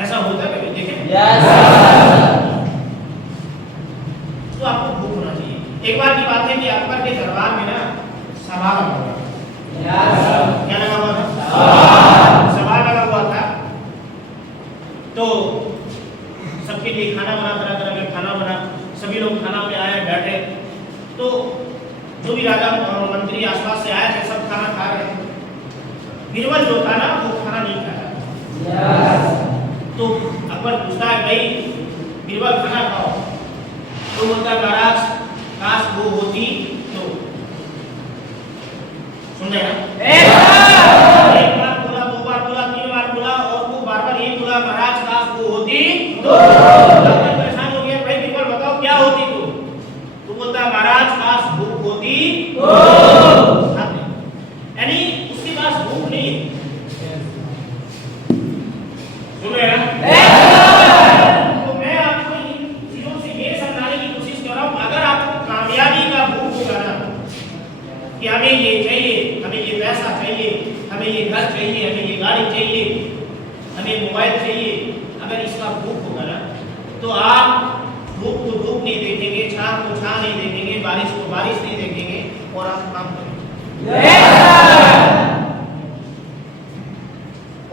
ऐसा होता है कभी देखें? तो आपको भूख होना चाहिए। एक बार की बात है कि अकबर के दरबार में ना सभा लगा हुआ था। क्या लगा हुआ था? सभा लगा हुआ था। तो सबके लिए खाना बना, तरह तरह का खाना बना, सभी लोग खाना पे आए बैठे। तो जो भी राजा मंत्री आसपास से आए थे सब खाना खा रहे थे। बीरबल जो था ना वो खाना नहीं खाया। तो अकबर पूछता है भाई बीरबल खाना खाओ, तो बोलता है महाराज काश वो होती तो। सुन रहे हैं? एक बार बोला, 2 बार बोला, 3 बार बोला और वो बार-बार यही बोला महाराज काश वो होती तो। अकबर परेशान हो गया, भाई बीरबल बताओ क्या होती तो बोलता है महाराज काश भूख होती तो। यानी उसके पास भूख नहीं है। सुन रहे हैं? तो मैं आपको इन चीजों से ये कि हमें ये चाहिए, हमें ये पैसा चाहिए, हमें ये घर चाहिए, हमें ये गाड़ी चाहिए, हमें मोबाइल चाहिए, अगर इसका भूख होगा ना तो आप धूप को धूप नहीं देखेंगे, छां को छां नहीं देखेंगे, बारिश को बारिश नहीं देखेंगे और आप काम करेंगे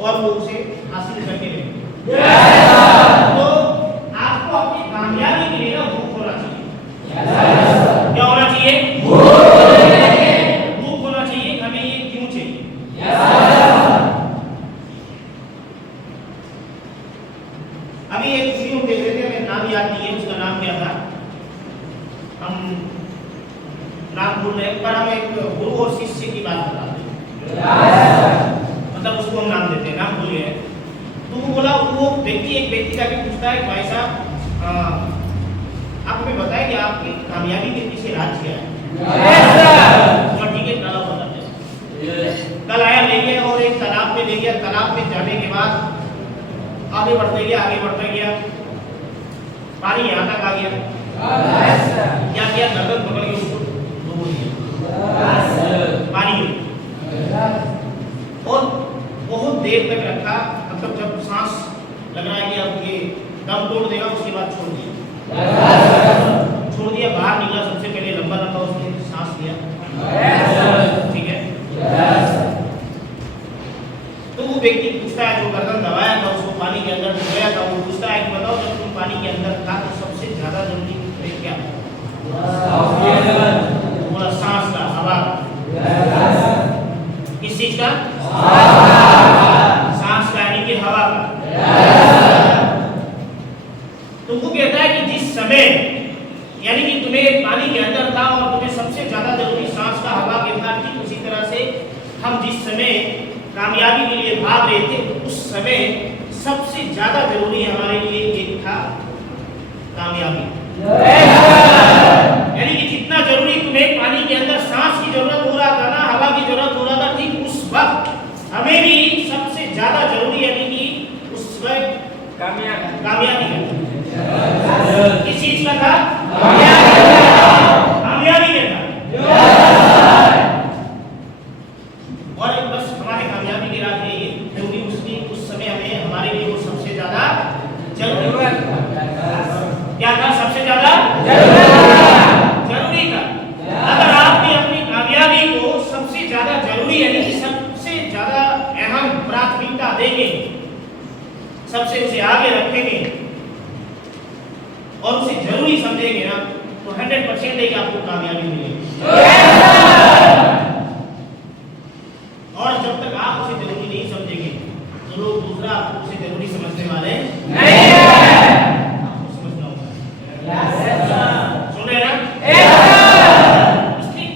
और वो उसे हासिल करके रहेंगे। तो आपको अपनी कामयाबी के लिए ना भूख होना चाहिए। क्या होना चाहिए? भूख होना चाहिए। हमें ये क्यों चाहिए? अभी एक वीडियो देख रहे थे, हमें नाम याद नहीं है, उसका नाम क्या था, हम नाम भूल रहे हैं, पर हम एक गुरु और शिष्य की बात बताते हैं, मतलब उसको हम नाम देते हैं, नाम भूल गए। तो वो बोला, वो व्यक्ति एक व्यक्ति जाके पूछता है, भाई साहब आप हमें बताएं कि आपकी कामयाबी के पीछे राज क्या है? तो ठीक है, चलो बताते हैं। कल आया ले गया और एक तालाब में ले गया। तालाब में जाने के बाद आगे बढ़ते गया, पानी यहाँ तक आ गया। क्या किया? गर्दन पकड़ के उसको डुबो दिया पानी में और बहुत देर तक रखा। मतलब जब सांस लग रहा है कि अब ये दम तोड़ देगा, उसके बाद छोड़ दिया। बाहर निकला, सबसे पहले लंबा उसने सांस लिया। ठीक है। तो वो व्यक्ति पूछता है, जो गर्दन दबाया था उसको पानी के अंदर डुबाया था, वो पूछता है कि बताओ जब तुम पानी के अंदर था तो सबसे ज्यादा जरूरी क्या था? बोला सांस का, हवा। किस चीज का? सांस का, यानी कि हवा का। तो वो कहता है कि जिस समय, यानी कि तुम्हें पानी के अंदर था और तुम्हें सबसे ज्यादा जरूरी सांस का, हवा के था, ठीक उसी तरह से हम जिस समय कामयाबी के लिए भाग रहे थे, उस समय सबसे ज्यादा जरूरी हमारे लिए एक था कामयाबी। यानी कि जितना जरूरी तुम्हें पानी के अंदर सांस की जरूरत हो रहा था ना, हवा की जरूरत हो रहा था, ठीक उस वक्त हमें भी सबसे ज्यादा जरूरी, यानी कि उस वक्त कामयाबी किस चीज का था? कामयाबी का था। और बस हमारे कामयाबी की राह यही है, क्योंकि उसकी उस समय हमें, हमारे लिए वो सबसे ज्यादा जरूरी क्या था? सबसे ज्यादा जरूरी था। अगर आप भी अपनी कामयाबी को सबसे ज्यादा जरूरी, यानी कि सबसे ज्यादा अहम प्राथमिकता देंगे, सबसे उसे आगे रखेंगे और उसे जरूरी समझेंगे ना, तो 100% है कि आपको कामयाबी मिलेगी। और जब तक आप उसे जरूरी नहीं समझेंगे तो लोग दूसरा आपको उसे जरूरी समझने वाले नहीं है। आपको समझना होगा। सुन रहे ना? इसलिए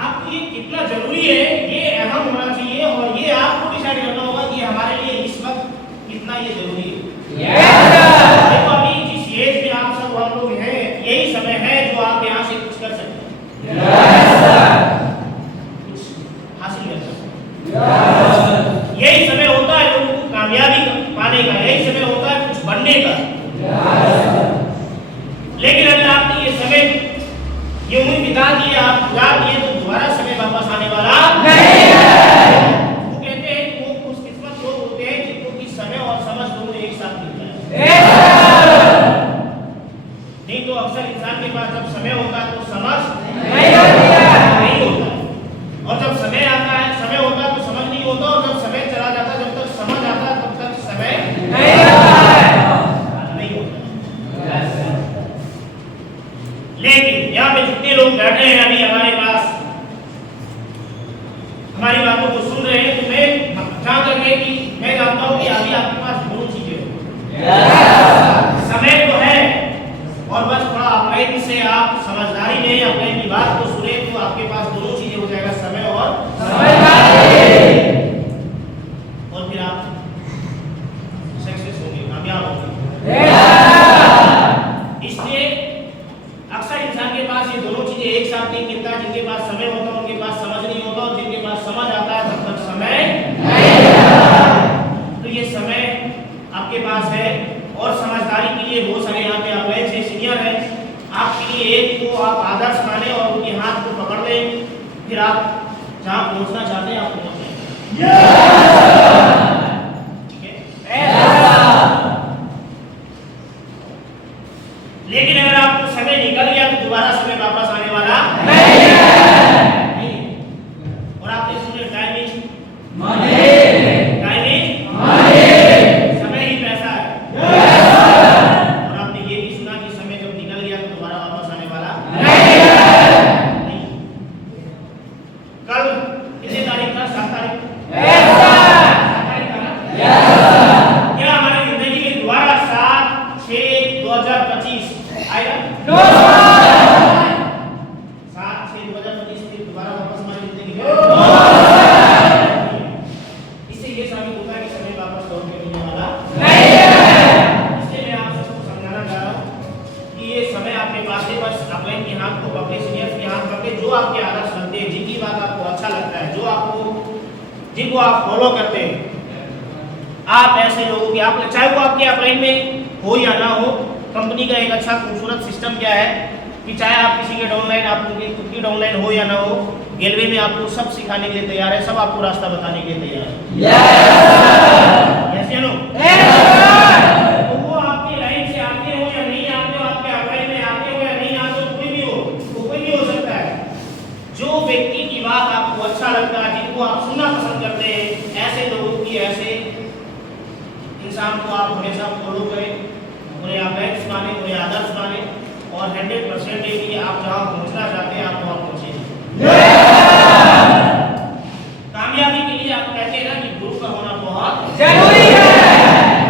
आपको ये कितना जरूरी है, ये अहम होना चाहिए और ये आपको डिसाइड करना होगा कि हमारे लिए इस वक्त कितना ये जरूरी है। देखो अभी जिस एज में आप सब हम लोग हैं, यही समय है जो आप यहाँ से कुछ कर सकते हैं, कुछ हासिल कर सकते हैं। यही समय होता है लोगों को कामयाबी पाने का, यही समय होता है कुछ बनने का। लेकिन अगर आपने ये समय ये उम्र बिता दी, आप गुजार दिए, तो दोबारा समय वापस आने वाला नहीं है। वो कहते हैं कि वो खुशकिस्मत लोग होते हैं जिनको की समय और समझ दोनों एक साथ मिलता है। नहीं तो अक्सर इंसान के पास जब समय होता है तो समझ नहीं होता, और जब समय आता है, समय होता है तो समझ नहीं होता, और जब समय चला जाता है, जब तक समझ आता है तब तक समय नहीं होता। लेकिन यहाँ पे जितने लोग बैठे हैं अभी हमारे पास, हमारी बातों को सुन रहे हैं, तो मैं जहाँ तक है कि मैं जानता हूँ कि अभी आपके पास दोनों चीजें समय तो है, और बस थोड़ा अपने से आप समझदारी में अपने की बात को सुने तो आपके पास दोनों चीजें हो जाएगा, समय और समझदारी, और फिर आप सक्सेस होंगे, कामयाब होंगे। इसलिए अक्सर इंसान के पास ये दोनों चीजें एक साथ नहीं मिलता। जिनके पास समय होता है उनके पास समझ नहीं होता, और जिनके पास समझ आता है तब तक समय नहीं होता। तो ये समय आपके पास है, और समझदारी के लिए बहुत सारे यहाँ पे अप्लाइंस से सीनियर हैं, आपके लिए एक को आप आदर्श माने और उनके हाथ को पकड़ लें, फिर आप जहां पहुंचना चाहते हैं आप पहुंच जाएंगे। ठीक है? लेकिन अगर आपको समय निकल गया तो दोबारा समय वापस आने वाला नहीं है। और आपने सुने time is money, time is money, समय ही पैसा है। और आपने ये भी सुना कि समय जब निकल गया तो दोबारा वापस आने वाला नहीं। कल कितनी तारीख था? 7 तारीख। 7 तारीख था ना? क्या हमारी जिंदगी में दोबारा 7/6/2025 आएगा? 7/6/2025 फिर दोबारा वापस हमारी जिंदगी में इससे ये साबित होता है कि समय वापस लौट के मिलने वाला नहीं है। इसलिए मैं आप सबको समझाना चाह रहा हूँ कि ये समय आपके पास है, बस अपने के हाथ को पकड़े, सीनियर्स के हाथ पकड़े, जो आपके आदर्श बनते हैं, जिनकी बात आपको अच्छा लगता है, जो आपको जिनको आप फॉलो करते हैं, आप ऐसे लोगों की आप चाहे वो आपके अपलाइन में हो या ना हो, कंपनी का एक अच्छा खूबसूरत सिस्टम क्या है कि चाहे आप किसी के डाउनलाइन, आप खुद की डाउनलाइन हो या ना हो, गेलवे में आपको सब सिखाने के लिए तैयार है, सब आपको रास्ता बताने के लिए तैयार है। यस या नो? तो वो आपके लाइन से आते हो या नहीं आते हो, आपके अपलाइन में आते हो या नहीं आते हो, कोई भी हो, तो कोई भी हो सकता है। जो व्यक्ति की बात आपको अच्छा लगता है, जिनको आप सुनना पसंद करते हैं, ऐसे लोगों की, ऐसे इंसान को आप हमेशा फॉलो करें, उन्हें अपेक्स माने, उन्हें आदर्श माने, और 100% ये कि आप जहाँ पहुँचना चाहते हैं आप वहाँ पहुँचेंगे। कामयाबी के लिए आप कहते हैं ना कि गुरु का होना बहुत जरूरी है।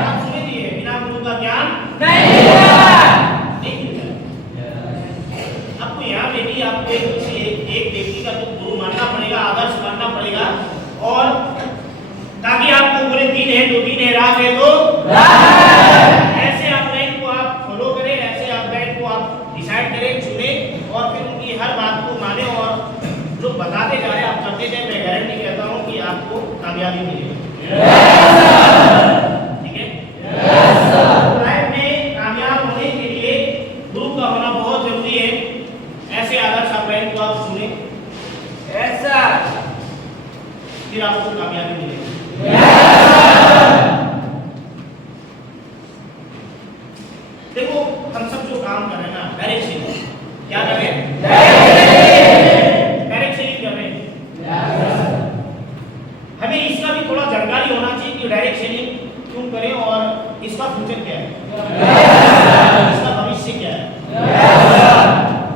आप सुनिए, बिना गुरु का ज्ञान नहीं मिलता। आपको यहाँ पे भी आपको किसी एक व्यक्ति का तो गुरु मानना पड़ेगा, आदर्श मानना पड़ेगा, और ताकि आपको बोले दिन है तो दिन है, रात है तो ऐसे अपलाइन को आप फॉलो करें, ऐसे अपलाइन को आप डिसाइड करें, चुने, और फिर उनकी हर बात को माने, और जो बताते जा रहे हैं आप करते जाए। मैं गारंटी कहता हूँ कि आपको कामयाबी मिलेगी। ठीक है? लाइफ में कामयाब होने के लिए गुरु का होना बहुत जरूरी है। ऐसे आदर्श अपलाइन को आप चुने, ऐसा फिर आपको कामयाबी मिलेगी। देखो, हम सब जो काम कर रहे हैं ना, डायरेक्ट सेलिंग, क्या कर रहे हैं? डायरेक्ट सेलिंग कर रहे हैं। हमें इसका भी थोड़ा जानकारी होना चाहिए कि डायरेक्ट सेलिंग क्यों करें और इसका फ्यूचर क्या है, इसका भविष्य क्या है,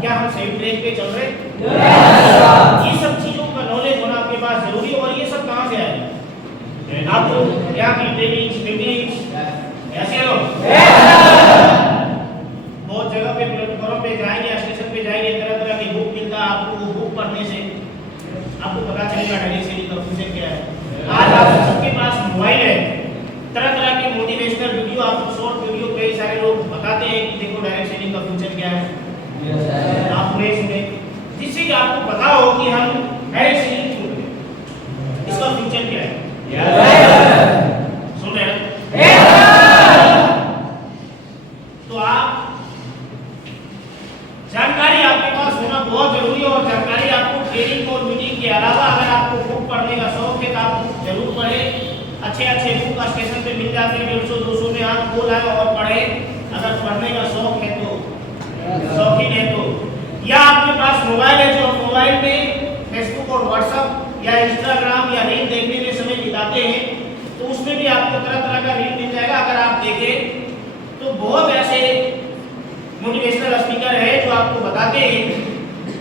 क्या हम सही ट्रैक पे चल रहे हैं? ये सब चीजों का नॉलेज होना आपके पास जरूरी है। और ये सब कहाँ से आएगा? आपको क्या की ट्रेनिंग्स, मीटिंग्स, ऐसे लोग बहुत जगह पे प्लेटफॉर्म पे जाएंगे, स्टेशन पे जाएंगे, तरह तरह की बुक मिलता है आपको। वो बुक पढ़ने से आपको पता चलेगा डायरेक्ट सेलिंग का फ्यूचर क्या है। आज आप सबके पास मोबाइल है, तरह तरह के मोटिवेशनल वीडियो, आपको शॉर्ट वीडियो कई सारे लोग बताते हैं कि देखो डायरेक्ट सेलिंग का फ्यूचर क्या है। आप उन्हें सुने, जिससे कि आपको पता हो कि हम डायरेक्ट सेलिंग क्यों करें, इसका फ्यूचर क्या है। सुन रहे हैं? तो आप जानकारी आपके पास होना बहुत जरूरी है। और जानकारी आपको ट्रेनिंग और मीटिंग के अलावा, अगर आपको बुक पढ़ने का शौक है तो आप बुक जरूर पढ़ें। अच्छे बुक स्टेशन पे मिल जाते हैं, 150-200 में आप वो लाए और पढ़े। अगर पढ़ने का शौक है तो, शौकीन है तो, या आपके पास मोबाइल है, जो मोबाइल में फेसबुक और व्हाट्सएप या इंस्टाग्राम या रील देखने में समय बिताते हैं, तो उसमें भी आपको तरह तरह का रील मिल जाएगा। अगर आप देखें तो बहुत ऐसे मोटिवेशनल स्पीकर है जो आपको बताते हैं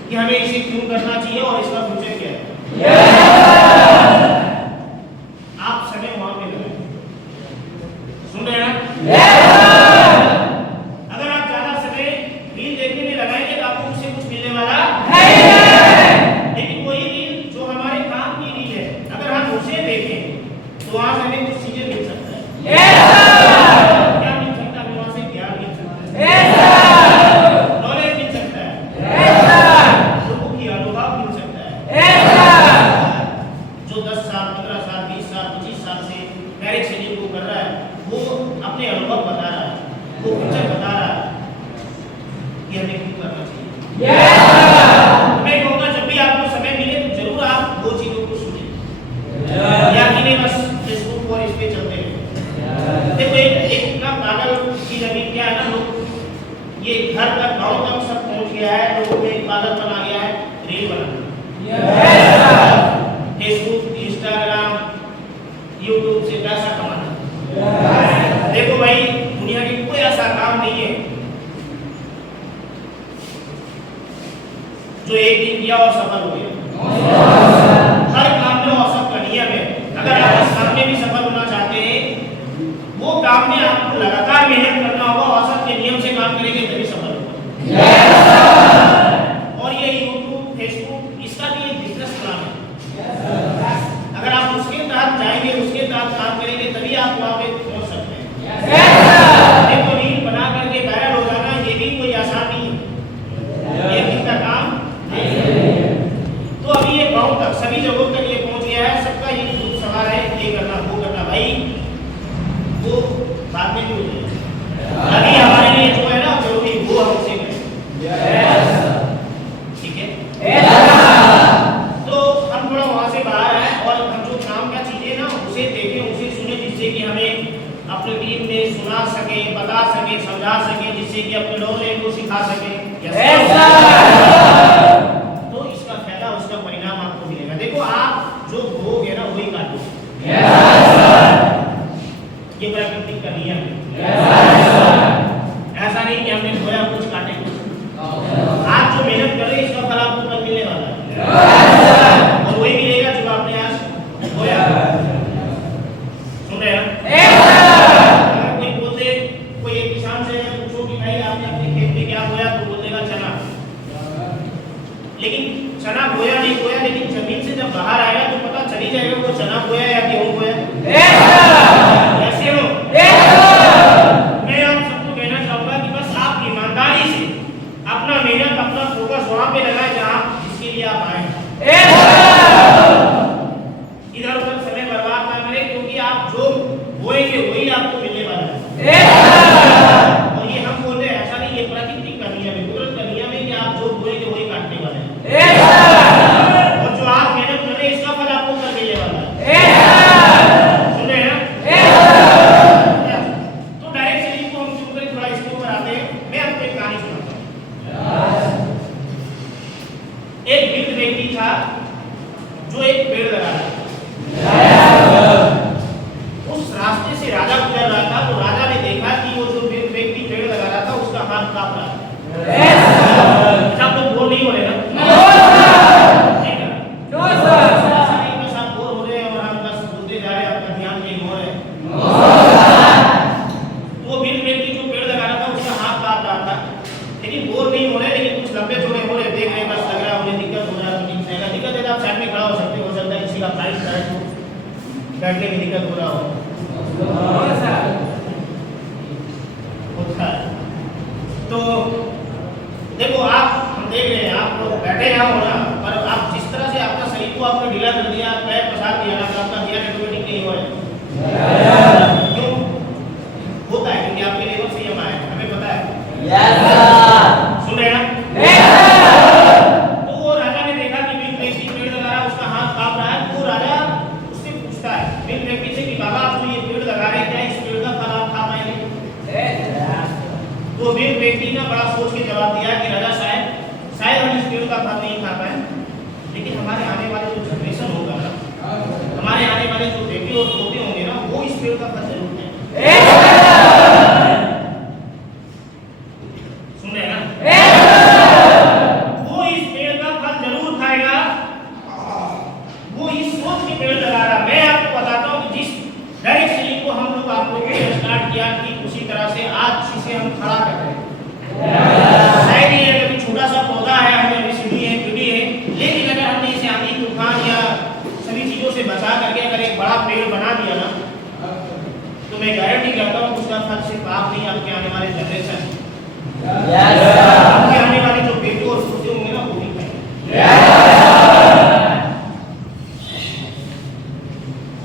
कि हमें इसे क्यों करना चाहिए और इसका फ्यूचर क्या है। आप समय वहां पे लगाएं। सुन रहे हैं? अगर आप ज्यादा समय रील देखने में लगाएंगे तो आपको उससे कुछ मिलने वाला नहीं है। लेकिन कोई रील जो हमारे काम की रील है, अगर हम उसे देखें तो वहां से हमें कुछ चीजें मिल सकता है। क्या मिल सकता है? वहां से ज्ञान मिल सकता है, नॉलेज मिल सकता है, लोगों की अनुभव मिल सकता है। जो 10 साल, 15 साल, 20 साल, 25 साल से डायरेक्ट सेलिंग को कर रहा है, वो अपने अनुभव बता रहा है, वो फ्यूचर बता रहा है कि हमें क्यों करना चाहिए। मैं कहूँगा जब भी आपको समय मिले तो जरूर आप वो चीज गया है, लोगों में एक आदतपन आ गया है रील बनाना। फेसबुक, इंस्टाग्राम, यूट्यूब से पैसा कमाना। देखो भाई, दुनिया की कोई ऐसा काम नहीं है जो एक दिन किया और सफल हो गया। हर काम में औसत का नियम है। अगर आप इस काम में भी सफल होना चाहते हैं, वो काम में आपको लगातार मेहनत करना होगा। औसत के नियम से काम करेंगे तभी सफल होगा। और ये यूट्यूब, फेसबुक, इसका भी एक बिजनेस प्लान है। अगर आप उसके तहत जाएंगे, उसके तहत काम करेंगे, तभी आप वहां पे पहुंच सकते हैं। देखो, रील बना करके वायरल हो जाना ये भी कोई आसान नहीं है, एक दिन का काम नहीं है। तो अभी ये गांव तक, सभी जगहों तक ये पहुंच गया है। सबका ये सवाल है, ये करना, वो करना। भाई वो बाद में भी हो जाएगा, अभी हमारे लिए जो है ना जरूरी, वो हम उसे करें। ठीक है? तो हम थोड़ा वहां से बाहर आए और हम जो काम का चीजें ना उसे देखें, उसे सुने, जिससे कि हमें अपनी टीम में सुना सके, बता सके, समझा सके, जिससे कि अपने लोगों को सिखा सके। तो इसका फायदा, उसका परिणाम आपको मिलेगा। देखो, आप जो बोगे ना वही काटोगे। ये प्राकृतिक का नियम है। ऐसा नहीं कि हमने बोया कुछ काटेंगे। आज जो मेहनत कर रहे हैं, इसका फल आपको कल मिलने वाला है, और वही मिलेगा जो आपने आज बोया। सुन रहे हैं? अगर कोई बोलते, कोई एक किसान से पूछो कि भाई आपने अपने खेत में क्या बोया, तो बोलेगा चना। लेकिन चना बोया नहीं बोया, लेकिन जमीन से जब बाहर आएगा तो पता चली जाएगा वो चना बोया या गेहूं बोया। ऐसे हो, मैं आप सबको कहना चाहूंगा कि बस आप ईमानदारी से अपना मेहनत, अपना फोकस वहां पे लगाएं जहां जिसके लिए आप आए। इधर उधर समय बर्बाद ना करें, क्योंकि आप जो बोएंगे वही आपको मिलने वाला है। और ये हम बोल रहे हैं, ऐसा नहीं, ये प्राकृतिक का नियम है, कुदरत का नियम है कि आप जो बोएंगे वही काटने वाले हैं। और जो आप मेहनत कर रहे हैं, इसका फल आपको कल मिलने वाला है। सुन रहे हैं? तो डायरेक्ट सेलिंग को हम शुरू करें, थोड़ा इसके ऊपर आते हैं। मैं आपको एक कहानी सुनाता हूँ। एक वृद्ध व्यक्ति था जो एक पेड़ लगा रहा था। उस रास्ते से राजा गुजर रहा था, तो राजा ने देखा कि वो जो वृद्ध व्यक्ति पेड़ लगा रहा था, उसका हाथ कांप रहा था। सब लोग बोल नहीं हो रहे ना? बस आप बोर हो रहे हैं और हम बस बोलते जा रहे हैं, आपका ध्यान कहीं और है। वो वृद्ध व्यक्ति जो पेड़ लगा रहा था, उसका हाथ कांप रहा था, लेकिन बोर नहीं हो रहे, लेकिन कुछ लंबे चौड़े हो रहे, देख रहे, बस लग रहा है उन्हें दिक्कत हो रहा है। दिक्कत है तो आप साइड में खड़ा हो सकते हो सकता है किसी का प्राइस बैठने में दिक्कत हो रहा हो। तो देखो, आप, हम देख रहे हैं, आप लोग बैठे हैं हो ना, पर आप जिस तरह से आपका शरीर को आपने ढीला कर दिया, पैर पसार दिया ना, तो आपका ध्यान ऑटोमेटिक नहीं हो रहा है। क्यों होता है? क्योंकि आपके लेवल से हम आए, हमें पता है। सुन रहे हैं? तो वो राजा ने देखा कि वृद्ध व्यक्ति पेड़ लगा रहा है, उसका हाथ कांप रहा है। तो राजा उससे पूछता है वृद्ध व्यक्ति से कि बाबा, आप जो ये पेड़ लगा रहे हैं, क्या इस पेड़ का फल आप खा पाएंगे? तो वृद्ध व्यक्ति ने बड़ा सोच के जवाब दिया कि राजा, शायद हम इस पेड़ का फल नहीं खा पाए, लेकिन हमारे आने वाले जो जनरेशन होगा ना, हमारे आने वाले जो बेटे और पोते होंगे ना, वो इस पेड़ का फल जरूर खाएंगे। सुन रहे हैं ना? वो इस पेड़ का फल जरूर खाएगा। वो इस सोच के पेड़ लगा रहा। मैं आपको बताता हूँ कि जिस डायरेक्ट सेलिंग को हम लोग आप लोगों ने स्टार्ट किया, ठीक उसी तरह से आज इसे हम खड़ा कर रहे हैं। शायद ये अगर छोटा सा पौधा है, हमें सीढ़ी है, पीढ़ी है, लेकिन अगर हमने इसे आंधी तूफान या सभी चीजों से बचा करके अगर एक बड़ा पेड़ बना दिया ना, तो मैं गारंटी करता हूँ उसका फल सिर्फ आप नहीं, आपके आने वाले जनरेशन, आपके आने वाले जो बेटे और पोते होंगे ना, वो भी खाएंगे।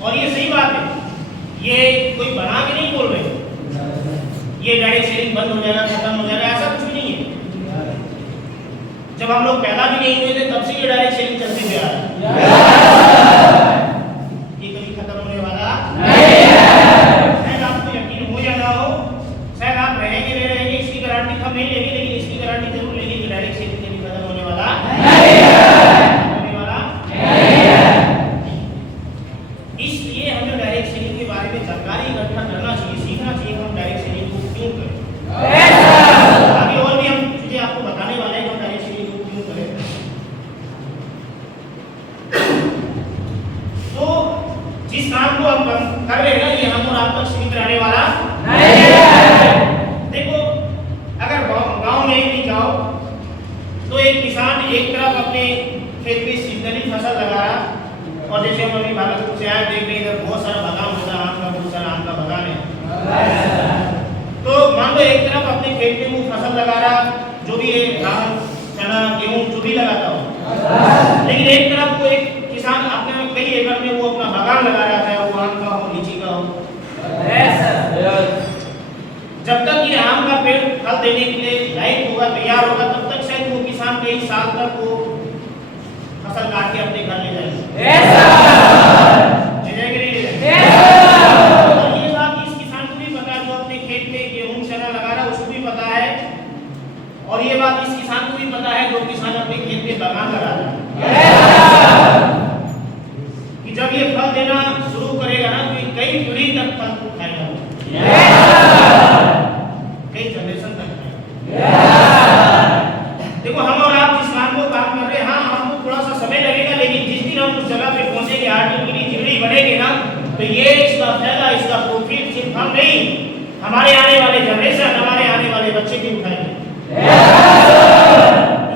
और ये सही बात है, ये कोई बना के नहीं बोल रहे, ये डायरेक्ट सेलिंग बंद हो जाएगा, खत्म हो जाएगा, ऐसा कुछ भी नहीं है। जब हम लोग पैदा भी नहीं हुए थे, तब से ये डायरेक्ट सेलिंग चलते हुए आ रहा है। ये कभी खत्म होने वाला नहीं है। शायद आपको यकीन हो या ना हो, शायद आप रहेंगे नहीं रहेंगे इसकी गारंटी हम नहीं लेंगे, लेकिन इसकी गारंटी जरूर लेंगे कि डायरेक्ट सेलिंग किसान एक तरफ अपने खेत में सीजनली फसल लगा रहा, और जैसे हम अभी भागलपुर से आए देख रहे हैं इधर बहुत सारा बागान होता है, आम का बहुत सारा आम का बागान है। तो मान लो एक तरफ अपने खेत में वो फसल लगा रहा, जो भी है धान चना गेहूं जो भी लगाता हो, लेकिन एक तरफ वो एक किसान अपने कई एकड़ में वो अपना बागान लगा रहा है, वो आम का हो लीची का हो। जब तक ये आम का पेड़ फल देने के लिए लायक होगा, तैयार होगा, तब तक शायद वो किसान कई साल तक वो फसल काट के अपने घर ले जाएगा। ले जाएंगे नहीं ले जाएंगे? और ये बात इस किसान को भी पता है जो अपने खेत में गेहूं चना लगा रहा है, उसको भी पता है। और ये बात इस किसान को भी पता है जो किसान अपने खेत में बागान लगा रहा है, कि जब ये फल देना शुरू करेगा ना तो ये कई पीढ़ी तक फल खाएगा, कई जनरेशन तक खाएगा। देखो हम और आप जिस काम को काम कर रहे हैं, हाँ हमको थोड़ा सा समय लगेगा, लेकिन जिस दिन हम उस जगह पे पहुंचेंगे, आर्टिफिशियली बढ़ेंगे ना, तो ये इसका फायदा, इसका प्रॉफिट सिर्फ हम नहीं, हमारे आने वाले जनरेशन, हमारे आने वाले बच्चे भी उठाएंगे।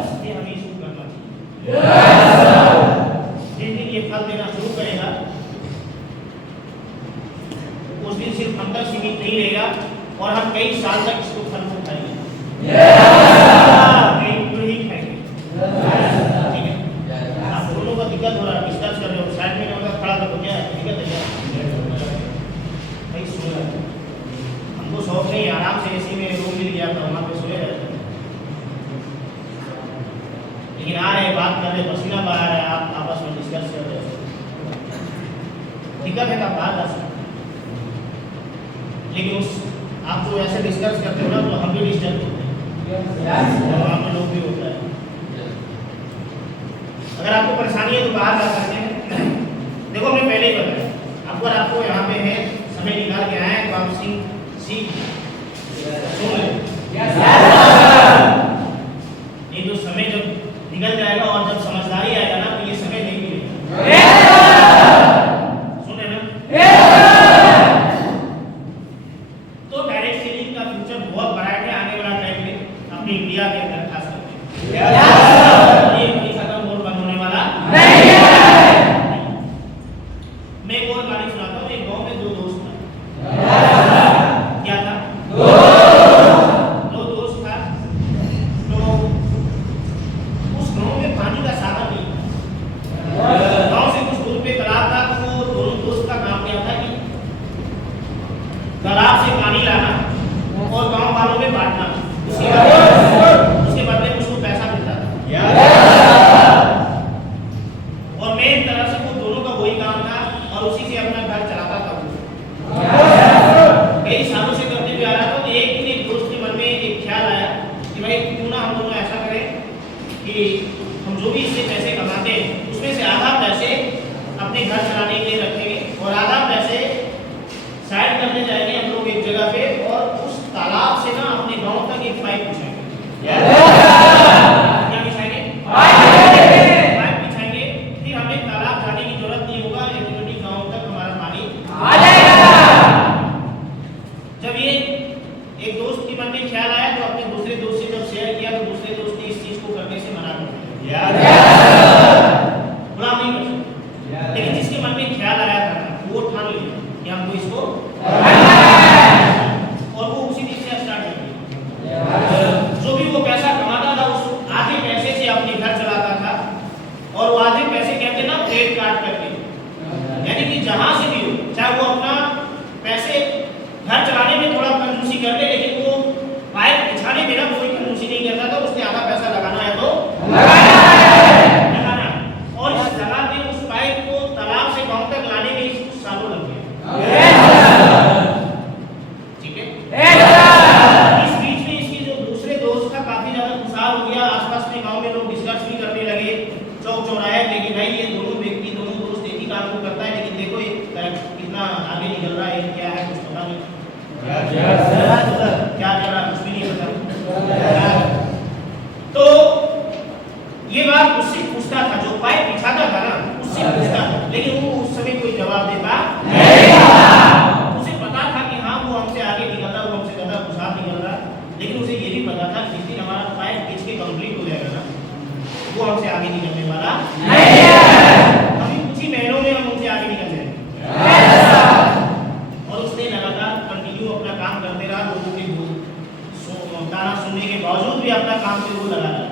इसलिए हमें शुरू करना चाहिए। जिस दिन ये फल देना शुरू करेगा, उस दिन सिर्फ हम तक सीमित नहीं रहेगा, और हम कई साल तक इसको फल उठाएंगे, कई पीढ़ी खाएंगे। ठीक है, आप दोनों का दिक्कत हो रहा है, डिस्कस कर रहे हो, साइड में होगा खड़ा कर, क्या दिक्कत है? भाई सुन रहे हमको शौक नहीं, आराम से एसी में रूम मिल गया था, वहाँ पे सोए रहते, लेकिन आ रहे बात कर रहे, पसीना बहा रहा है, आप आपस में डिस्कस कर रहे हो, दिक्कत है, आप बाहर जा सकते, लेकिन उस आप जो ऐसे डिस्कस करते हो ना, तो हम भी डिस्टर्ब होते हैं, और वहाँ पे लोग भी होता है। अगर आपको परेशानी है तो बाहर जा सकते हैं। देखो हमने पहले ही बताया आपको, और आपको यहाँ पे है समय निकाल के आए तो आप सीख सुन लें, नहीं तो समय जब निकल जाएगा और जब समझदारी आएगा ना, तो ये समय नहीं मिलेगा। सुने ना? तो डायरेक्ट सेलिंग का फ्यूचर बहुत ब्राइट है आने वाला टाइम में, अपनी इंडिया के अंदर खास करके। ये कभी खत्म और बंद होने वाला नहीं है। मैं एक और कहानी सुनाता हूँ। एक गांव में दो दोस्त था। क्या था? दो दोस्त था। तो उस गांव में पानी का साधन नहीं था। गांव से कुछ दूर पे तालाब था, तो वो दोनों दोस्त का काम क्या था कि तालाब से पानी लाना और गांव वालों में बांटना, उसके बदले में उसको पैसा मिलता था। और मेन तरह से वो दोनों का वही काम था, और उसी से अपना घर चलाता था। कई सालों से करते हुए आ रहा था। तो एक दिन एक दोस्त के मन में एक ख्याल आया कि भाई क्यों ना हम दोनों ऐसा करें कि हम जो भी इससे पैसे कमाते हैं, उसमें से आधा पैसे अपने घर चलाने के लिए रखेंगे, और आधा पैसे साइड करने जाएंगे हम लोग एक जगह पे, और उस तालाब से ना अपने गांव तक एक पाइप बिछाएंगे। क्या बिछाएंगे? पाइप बिछाएंगे। फिर हमें तालाब जाने की जरूरत नहीं होगा, इलेक्ट्रिसिटी गांव तक हमारा पानी आ जाएगा। जब ये एक दोस्त के मन में ख्याल आया, तो अपने दूसरे दोस्त से जब शेयर किया, तो दूसरे दोस्त ने इस चीज को करने से मना कर दिया। बुरा नहीं कर सकते, लेकिन जिसके मन में ख्याल आया था वो ठान लिया कि हमको इसको, और वो उसी दिन से स्टार्ट कर दिया। जो भी वो पैसा कमाता था, उस आधे पैसे से अपने घर चलाता था, और वो आधे पैसे कहते ना क्रेडिट कार्ड करके, यानी कि जहां से भी हो, चाहे वो अपना पैसे घर चलाने में थोड़ा कंजूसी कर ले, लेकिन वो पाइप बिछाने में ना कोई कंजूसी नहीं करता था। उसने आधा पैसा लगाना है तो लगाना, और इस लगाते उस पाइप को तालाब से गांव तक लाने में इसको सालों लग गए। ठीक है, इस बीच में इसके जो दूसरे दोस्त था काफी ज्यादा खुशहाल हो गया। आसपास में गांव में लोग डिस्कस भी करने लगे चौक चौराहे, लेकिन भाई ये दोनों व्यक्ति, दोनों दोस्त एक ही काम को करता है, लेकिन देखो ये कितना आगे निकल रहा है, क्या है कुछ पता नहीं, क्या चल रहा कुछ भी नहीं पता। तो ये बात उससे पूछता था, जो पाइप बिछाता था ना, उससे पूछता था, लेकिन वो उस समय कोई जवाब देता नहीं था। उसे पता था कि हाँ वो हमसे आगे निकल रहा, वो हमसे ज्यादा खुशहाल निकल रहा, लेकिन उसे ये भी पता था जिस दिन हमारा पाइप खींच के कंप्लीट हो जाएगा ना, हमसे आगे निकलने वाला नहीं है। अभी कुछ ही महीनों में हम उनसे आगे निकल जाएंगे। और उसने लगातार कंटिन्यू अपना काम करते रहा, लोगों के ताना सुनने के बावजूद भी अपना काम पे वो लगा रहा।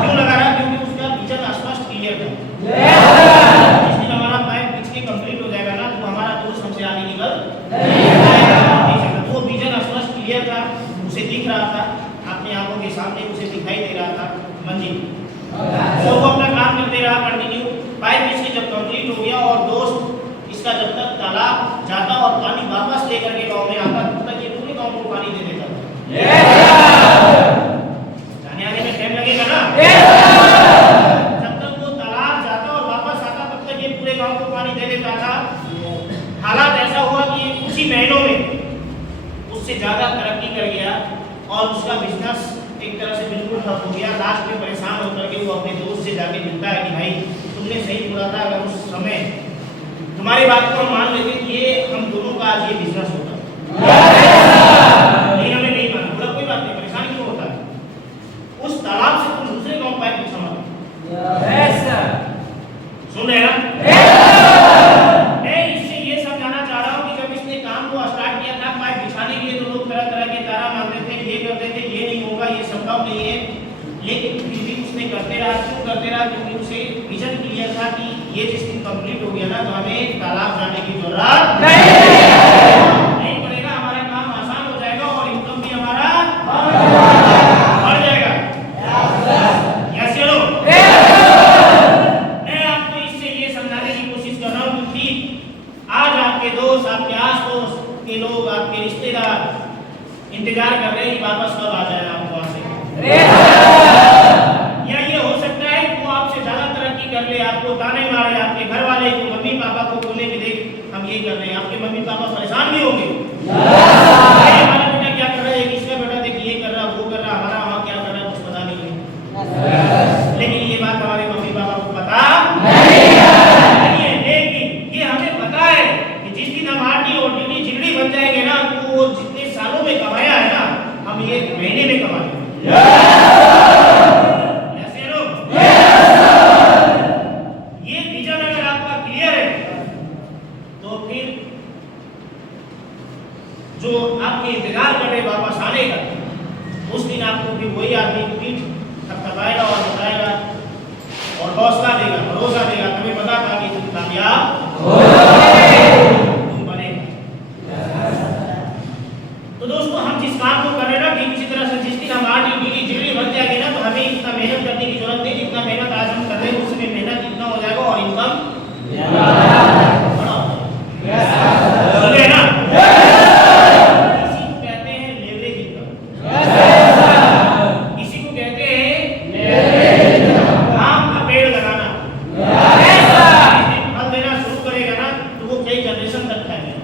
क्यों लगा रहा? क्योंकि उसका विजन स्पष्ट क्लियर था। जिस दिन हमारा पाइप खींच के कंप्लीट हो जाएगा ना, तो हमारा दोस्त हमसे आगे निकल नहीं सकता। वो विजन स्पष्ट क्लियर था, उसे दिख रहा था, अपनी आंखों के सामने उसे दिखाई दे रहा था मंजिल। तो वो अपना काम करते रहा कंटिन्यू। पाइप खींच के जब कंप्लीट हो गया और दोस्त इसका जब तक तालाब जाता और पानी वापस लेकर के गांव में आता, तब तक ये पूरे गांव को पानी दे देता। जाने आने में टाइम लगेगा ना। जब तक वो तालाब जाता और वापस आता, तब तक ये पूरे गांव को पानी दे देता था। हालात ऐसा हुआ कि ये कुछ ही महीनों में उससे ज्यादा तरक्की कर गया और उसका बिजनेस एक तरह से बिल्कुल ठप हो गया। लास्ट में परेशान होकर के वो अपने दोस्त से जाके मिलता है कि भाई तुमने सही बोला था, अगर उस समय तुम्हारी बात को हम मान लेते कि ये हम दोनों का आज ये बिजनेस होता। नहीं, हमें नहीं माना। बोला कोई बात नहीं, परेशान क्यों होता है? उस तालाब से तुम दूसरे गांव पाइप बिछा मारो। सुन रहे ना? मैं इससे ये समझाना चाह रहा हूँ कि जब इसने काम को स्टार्ट किया था पाइप बिछाने के लिए, तो लोग तरह तरह के तारा मारते थे, ये करते थे, ये नहीं होगा, ये संभव नहीं है। लेकिन फिर भी उसने करते रहा। क्यों करते रहा? क्योंकि उसे विजन क्लियर था कि ये जिस दिन कंप्लीट हो गया ना, तो हमें तालाब जाने की जरूरत नहीं पड़ेगा। हमारा काम आसान हो जाएगा और इनकम भी हमारा बढ़ जाएगा। यस या नो? मैं आपको इससे ये समझाने की कोशिश कर रहा हूँ कि आज आपके दोस्त, आपके आस पड़ोस के लोग, आपके रिश्तेदार इंतजार कर रहे हैं कि वापस कब आ जाए आप वहां से। या ये हो सकता है कि वो आपसे ज्यादा तरक्की कर ले, आपको ताने मारे, आपके घर वाले को, मम्मी पापा को बोले कि देख हम ये कर रहे हैं। आपके मम्मी पापा परेशान भी होंगे, हमारा बेटा क्या कर रहा है, इसका बेटा देख ये कर रहा, वो कर रहा, हमारा वहाँ क्या कर रहा है कुछ पता नहीं है। लेकिन ये बात हमारे मम्मी पापा को पता नहीं है। लेकिन ये हमें पता है कि जिस दिन हम आटी और टीटी चिगड़ी बन जाएंगे ना, तो वो जितने सालों में कमाया है ना, हम ये महीने में कमा लेंगे। ये विजन अगर आपका क्लियर है, तो फिर जो आपके इंतजार कर रहे वापस आने का, उस दिन आपको भी वही आदमी पीठ थपथपाएगा और बताएगा और हौसला देगा, भरोसा देगा। तुम्हें पता था कि तुम कामयाब तुम बनेगा। तो दोस्तों, हम जिस काम को कर रहे हैं ना, ठीक इसी तरह से जिस दिन हम आटी जिगड़ी बन जाएंगे ना, तो हमें इतना मेहनत करने की जरूरत नहीं। जितना मेहनत आज हम कर रहे हैं, उसमें मेहनत इतना हो जाएगा और इनकम बड़ा हो जाएगा। सुन रहे हैं ना? इसी को कहते हैं लेवरेज इनकम। इसी को कहते हैं आम का पेड़ लगाना। फल देना शुरू करेगा ना, तो वो कई जनरेशन तक खाएगा।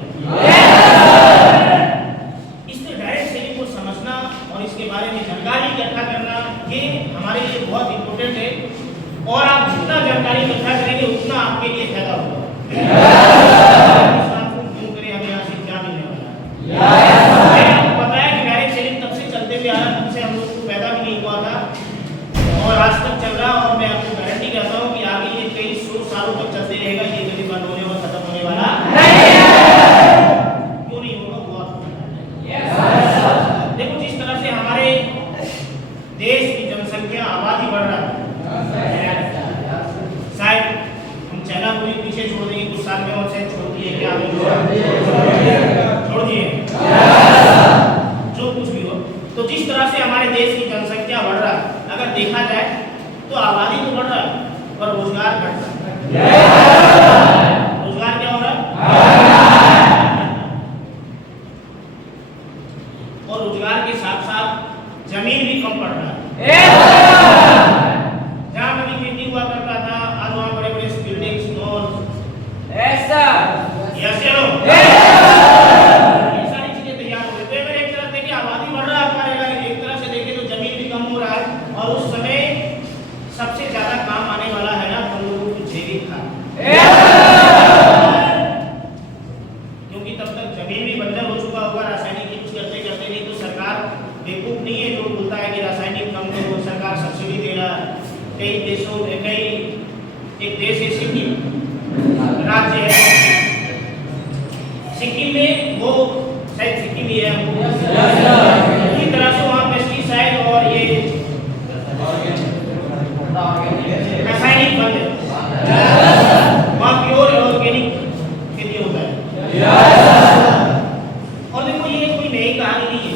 इसमें डायरेक्ट सेलिंग को समझना और इसके बारे में जानकारी इकट्ठा करना, ये हमारे लिए बहुत इंपॉर्टेंट है। और आप जितना जानकारी इकट्ठा करेंगे, उतना आपके लिए फायदा होगा। आपको क्यों करें, हमें यहाँ से क्या मिलने वाला है? मैंने आपको बताया कि डायरेक्ट सेलिंग तब से चलते हुए आया, तब से हम लोग को पैदा भी नहीं हुआ था और आज तक चल रहा। और मैं आपको गारंटी करता हूँ कि आगे ये कई 100 सालों तक चलते रहेगा। ये कभी बंद होने और खत्म होने वाला क्यों नहीं होगा? हुआ। देखो, जिस तरह से हमारे देश की जनसंख्या, आबादी बढ़ रहा है, शायद हम चाइना को भी पीछे छोड़ देंगे कुछ साल में, और शायद छोड़ दिए क्या छोड़ दिए, जो कुछ भी हो। तो जिस तरह से हमारे देश की जनसंख्या बढ़ रहा है, अगर देखा जाए तो आबादी तो बढ़ रहा है पर रोजगार घट रहा है। रोजगार क्या हो रहा है? और रोजगार के साथ साथ जमीन भी कम पड़ रहा है। जहाँ कभी खेती हुआ करता था, आज वहाँ बड़े बड़े बिल्डिंग्स, मॉल, ऐसा यस या नो, ये सारी चीजें तैयार हो रही है। तो एक तरफ देखिए आबादी बढ़ रहा है हमारे, एक तरह से देखें तो जमीन भी कम हो रहा है। और उस समय सबसे ज्यादा काम आने वाला है ना हम लोगों को जैविक खाद। कई देशों में कई एक देश है सिक्किम राज्य है सिक्किम में वो शायद सिक्किम ही है पूरी तरह से वहाँ पेस्टिसाइड और ये रासायनिक बंद है वहाँ प्योर ऑर्गेनिक खेती होता है। और देखो ये कोई नई कहानी नहीं है,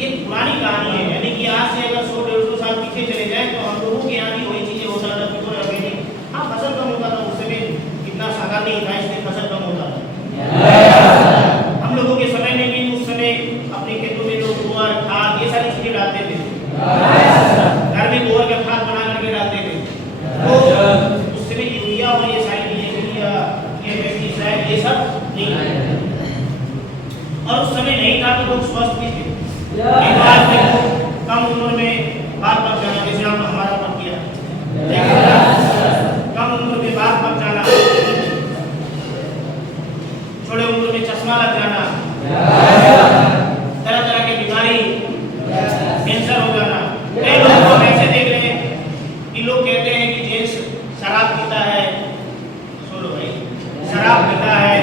ये पुरानी कहानी है। यानी कि आज से अगर 100-150 साल पीछे चले जाए तो हम लोगों के यहाँ भी वही चीजें होता था, प्योर ऑर्गेनिक। हाँ फसल कम होता था उस समय, इतना सागा नहीं था इसलिए फसल कम होता था। हम लोगों के समय में भी उस समय अपने खेतों में लोग गोबर खाद ये सारी चीजें डालते थे, घर में गोबर का खाद बना करके डालते थे। तो उस समय यूरिया और ये सारी चीजें ये पेस्टिसाइड ये सब नहीं आए और उस समय नहीं था तो लोग स्वस्थ भी थे। आज देखो कम उम्र में बाल पक जाना, जैसे हम हमारा पक किया, कम उम्र में बाल पक जाना, छोटे उम्र में चश्मा लग जाना, तरह तरह की बीमारी, कैंसर हो जाना। कई लोग तो ऐसे देख रहे हैं कि लोग कहते हैं कि जेंट्स शराब पीता है, सुनो भाई, शराब पीता है,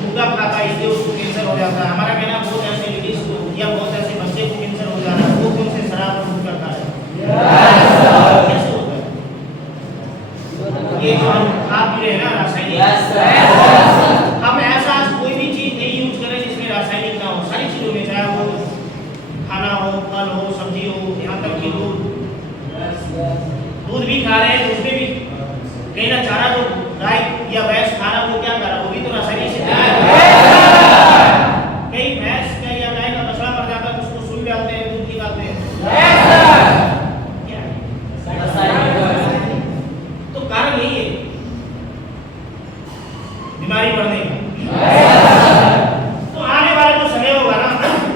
मुर्गा खाता है इसलिए उसको कैंसर हो जाता है। हमारा कहना बहुत ऐसे लेडीज को या बहुत ऐसे बच्चे को कैंसर हो जाना है, वो कौन से शराब यूज करता है? कैसे होता है? ये जो हम खा पी रहे हैं ना रासायनिक, हम ऐसा कोई भी चीज नहीं यूज करें जिसमें रासायनिक ना हो। सारी चीजों में चाहे वो खाना हो, फल हो, सब्जी हो, यहाँ तक कि दूध भी खा रहे हैं, उसमें भी कहीं ना चारा जो गाय या भैंस खा रहा वो क्या कर रहा, वो भी तो रासायनिक से कई भैंस का या गाय का बछड़ा मर जाता है तो उसको सुई डालते हैं, दूध निकालते हैं, क्या तो कारण यही है बीमारी बढ़ने का। तो आने वाला जो समय होगा ना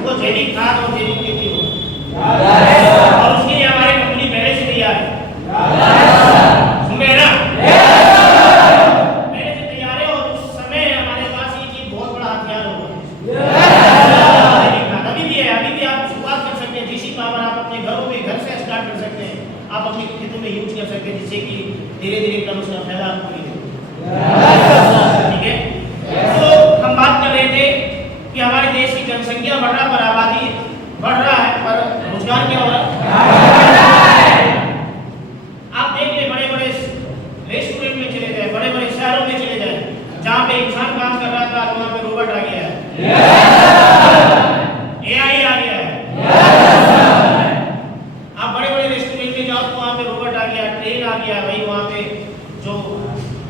वो जैविक खाद और जैविक खेती होगा और उसके लिए हमारी कंपनी पहले से तैयार है। सुन रहे हैं ना, पहले से तैयार है और उस समय हमारे पास ये चीज बहुत बड़ा हथियार होगा। अभी भी है, अभी भी आप शुरुआत कर सकते हैं। जीसी पावर आप अपने घरों में घर से स्टार्ट कर सकते हैं, आप अपने खेतों में यूज कर सकते हैं जिससे कि धीरे धीरे कम उसका फायदा आपको मिले। ठीक है, तो हम बात कर रहे थे कि हमारे देश की जनसंख्या बढ़ रहा पर आबादी बढ़ रहा है पर रोजगार क्या हो रहा है? आप देख ले बड़े बड़े रेस्टोरेंट में चले जाए, बड़े बड़े शहरों में चले जाए, जहाँ पे इंसान काम कर रहा था वहाँ पे रोबोट आ गया है, एआई आ गया है। आप बड़े बड़े रेस्टोरेंट में जाओ तो वहाँ पे रोबोट आ गया, ट्रेन आ गया, भाई वहाँ पे जो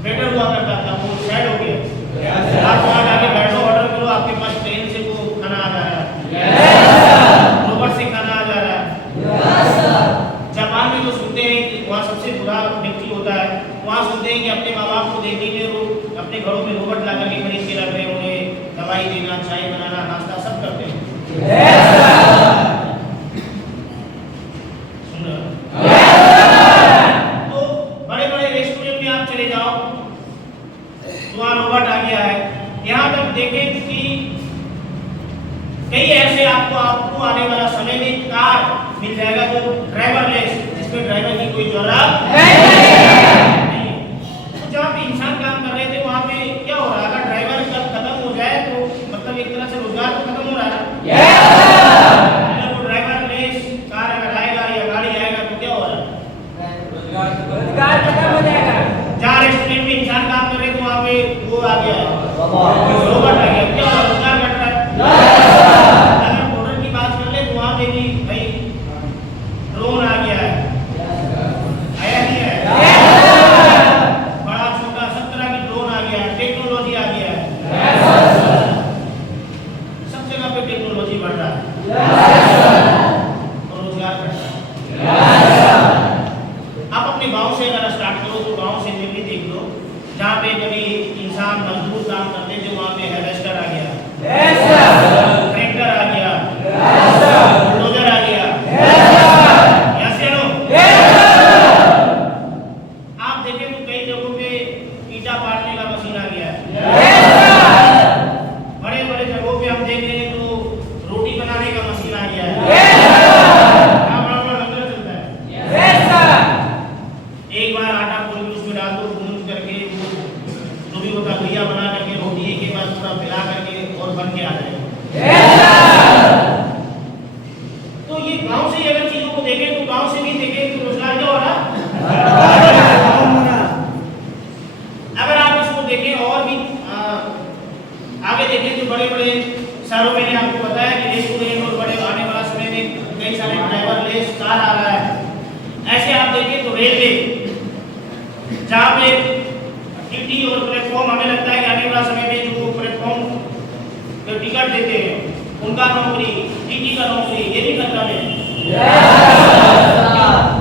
वेटर हुआ करता था वो साइड हो गया। आप वहाँ जाके बैठो, ऑर्डर करो, आपके पास ट्रेन से वो खाना आ जा रहा है, रोबोट से खाना आ जा रहा है। जापान में तो सुनते हैं कि वहाँ सबसे बुरा व्यक्ति होता है, वहाँ सुनते हैं कि अपने माँ बाप को देखने के लिए वो अपने घरों में रोबोट ला करके खरीद के रख रहे हैं, उन्हें दवाई देना, चाय बनाना, नाश्ता सब करते हैं। सुन रहे तो बड़े बड़े रेस्टोरेंट में आप चले जाओ तो वहाँ रोबोट आ गया है। यहाँ तक देखें कि कई ऐसे आपको आने वाला समय में कार मिल जाएगा जो ड्राइवरलेस, जिसमें ड्राइवर की कोई जरूरत नहीं। तो जहाँ पे इंसान काम कर रहे थे वहाँ पे क्या हो रहा है? अगर ड्राइवर जब खत्म हो जाए तो मतलब एक तरह से रोजगार तो खत्म हो रहा है। अगर वो ड्राइवरलेस कार अगर आएगा या गाड़ी आएगा तो क्या हो रहा है? रोजगार खत्म हो जाएगा। जहाँ रेस्टोरेंट में इंसान काम कर रहे थे वहाँ पे वो आ गया, रोबोट आ गया, क्या हो रहा है? रोजगार घट रहा है। अगर बॉर्डर की बात कर ले तो वहाँ पे भी भाई ड्रोन आ गया है, आया नहीं है, बड़ा छोटा सब तरह की ड्रोन आ गया है, टेक्नोलॉजी आ गया है, सब जगह पे टेक्नोलॉजी बढ़ रहा है और रोजगार बढ़ रहा है। आप अपने गांव से अगर स्टार्ट करो तो गांव से दिल्ली देख लो, जहाँ पे कभी इंसान मजदूर काम करते थे वहाँ पे हार्वेस्टर आ गया, ट्रैक्टर आ गया, बुलडोजर आ गया, आप देखें तो कई जगहों पे ईटा पाटने का मशीन आ गया है। बड़े बड़े जगहों पे हम देख रहे हैं तो रोटी बनाने का मशीन आ गया है। बड़ा बड़ा लंगर चलता है। एक तो रेलवे, जहाँ पे टीटी और प्लेटफॉर्म हमें लगता है कि आने वाला समय में जो प्लेटफॉर्म जो टिकट देते हैं उनका नौकरी, टीटी का नौकरी, ये भी खतरा में है।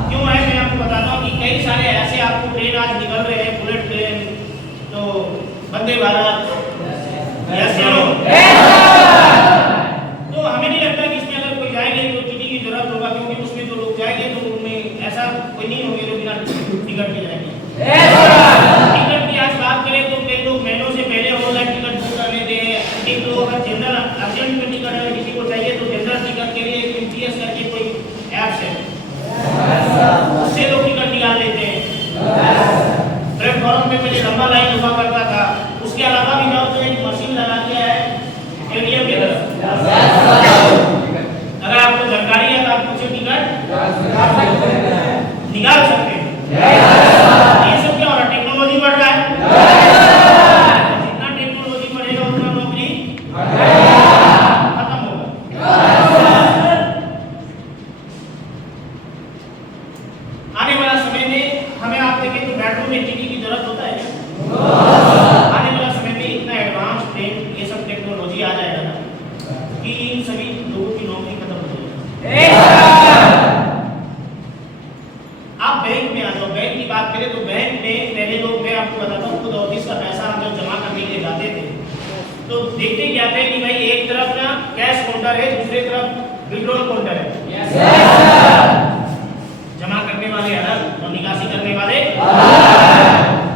क्यों है मैं आपको बताता हूँ कि कई सारे ऐसे आपको ट्रेन आज निकल रहे हैं, बुलेट ट्रेन, तो वंदे भारत, तो हमें नहीं लगता कि इसमें अगर कोई जाएंगे तो टीटी की जरूरत होगा, क्योंकि उसमें जो लोग जाएंगे तो उनमें ऐसा कोई नहीं होंगे जो बिना टिकट के जाएंगे। टिकट की आज बात करें तो कई लोग महीनों से पहले ऑनलाइन टिकट बुक कर लेते हैं। एक लोग अगर जनरल अर्जेंट में टिकट अगर किसी को चाहिए तो जनरल टिकट के लिए MTS करके कोई ऐप्स है, उससे लोग टिकट निकाल लेते हैं। प्लेटफॉर्म पे पहले लंबा लाइन हुआ करता था, उसके अलावा भी जाओ तो एक मशीन लगा दिया है ATM की तरफ। अगर आपको जानकारी है तो आप कुछ टिकट निकाल सकते हैं। ये सब क्या हो रहा है? टेक्नोलॉजी बढ़ रहा है। जितना टेक्नोलॉजी बढ़ेगा उतना नौकरी खत्म होगा। आने वाला समय में हमें आप देखें तो मेट्रो में टीटी की जरूरत होता है क्या? आने वाला समय में इतना एडवांस ट्रेन ये सब टेक्नोलॉजी आ जाएगा ना कि इन सभी लोगों की नौकरी खत्म हो जाएगी। आप बैंक में आ जाओ, बैंक की बात करें तो बैंक में पहले लोग, मैं आपको बताता हूँ, खुद ऑफिस का पैसा हम जब जमा करने के लिए जाते थे तो देखते क्या थे कि भाई एक तरफ ना कैश काउंटर है, दूसरी तरफ विड्रॉल काउंटर है। जमा करने वाले अलग और निकासी करने वाले,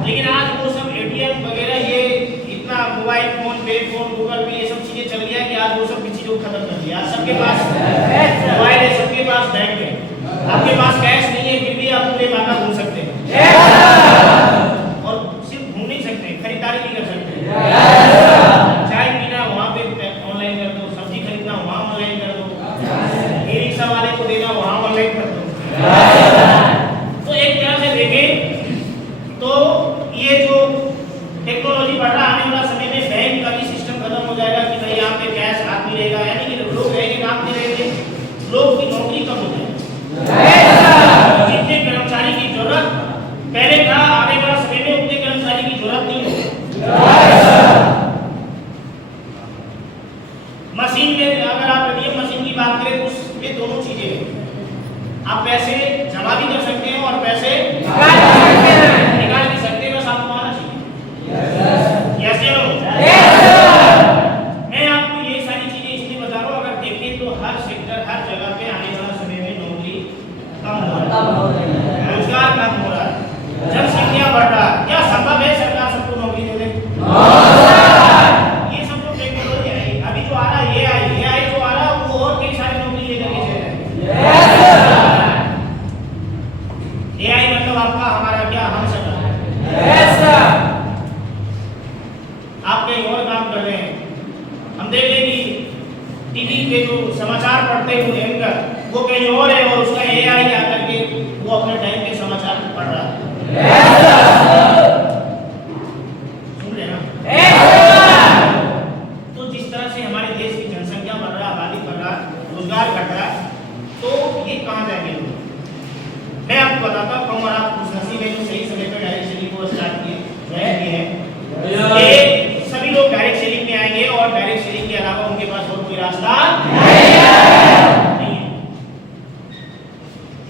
लेकिन आज वो सब ATM वगैरह ये इतना मोबाइल फोन, पे फोन, गूगल पे ये सब चीजें चल गया कि आज वो सब चीजों को खत्म कर दिया। आज सबके पास मोबाइल है, सबके पास बैंक है। आपके पास कैश नहीं है फिर भी आप पूरे बागा घूम सकते हैं, और सिर्फ घूम नहीं सकते, खरीदारी भी कर सकते हैं। चाय पीना वहाँ पे ऑनलाइन कर दो, सब्जी खरीदना वहाँ ऑनलाइन कर दो, ई रिक्शा वाले को देना वहाँ ऑनलाइन कर दो। तो एक तरह से देखें तो ये जो टेक्नोलॉजी बढ़ रहा है, आने वाला समय में बैंक का भी सिस्टम खत्म हो जाएगा कि भाई यहाँ पे कैश हाथ में रहेगा, यानी कि लोग रहेंगे काम नहीं रहेंगे, लोग की नौकरी कम हो जाएगी। जितने कर्मचारी की जरूरत पहले था, आने वाला समय में उतने कर्मचारी की जरूरत नहीं होगी। मशीन में अगर आप ATM मशीन की बात करें तो उसमें दोनों चीजें हैं, आप पैसे जमा भी कर सकते हैं और पैसे निकाल भी सकते हैं, बस आपको आना चाहिए। यस या नो? मैं आपको ये सारी चीजें इसलिए बता रहा हूँ, अगर देखें तो हर सेक्टर, हर जगह पे आने वाला समय में नौकरी कम हो रहा है, रोजगार कम हो रहा है, जनसंख्या बढ़ रहा है। क्या संभव है सरकार सबको नौकरी दे दे? ये सब तो टेक्नोलॉजी है। अभी जो आ रहा है AI जो आ रहा है वो और कई सारी नौकरी लेकर के चले जाएगा। AI मतलब आपका हमारा क्या, हम सब आप कहीं और काम कर रहे हैं, हम देख लें कि टीवी पे जो समाचार पढ़ते हैं वो एंकर वो कहीं और है और उसका AI आकर के वो अपने टाइम के समाचार पढ़ रहा है। सुन रहे ना? तो जिस तरह से हमारे देश की जनसंख्या बढ़ रहा है, आबादी बढ़ रहा है, रोजगार घट रहा है, तो ये कहाँ जाएंगे लोग? मैं आपको बताता हूँ, और आप उस नसीब में जो सही समय पर डायरेक्ट सेलिंग को स्टार्ट किए हैं, सभी लोग डायरेक्ट सेलिंग में आएंगे और डायरेक्ट सेलिंग के अलावा उनके पास और कोई रास्ता नहीं है।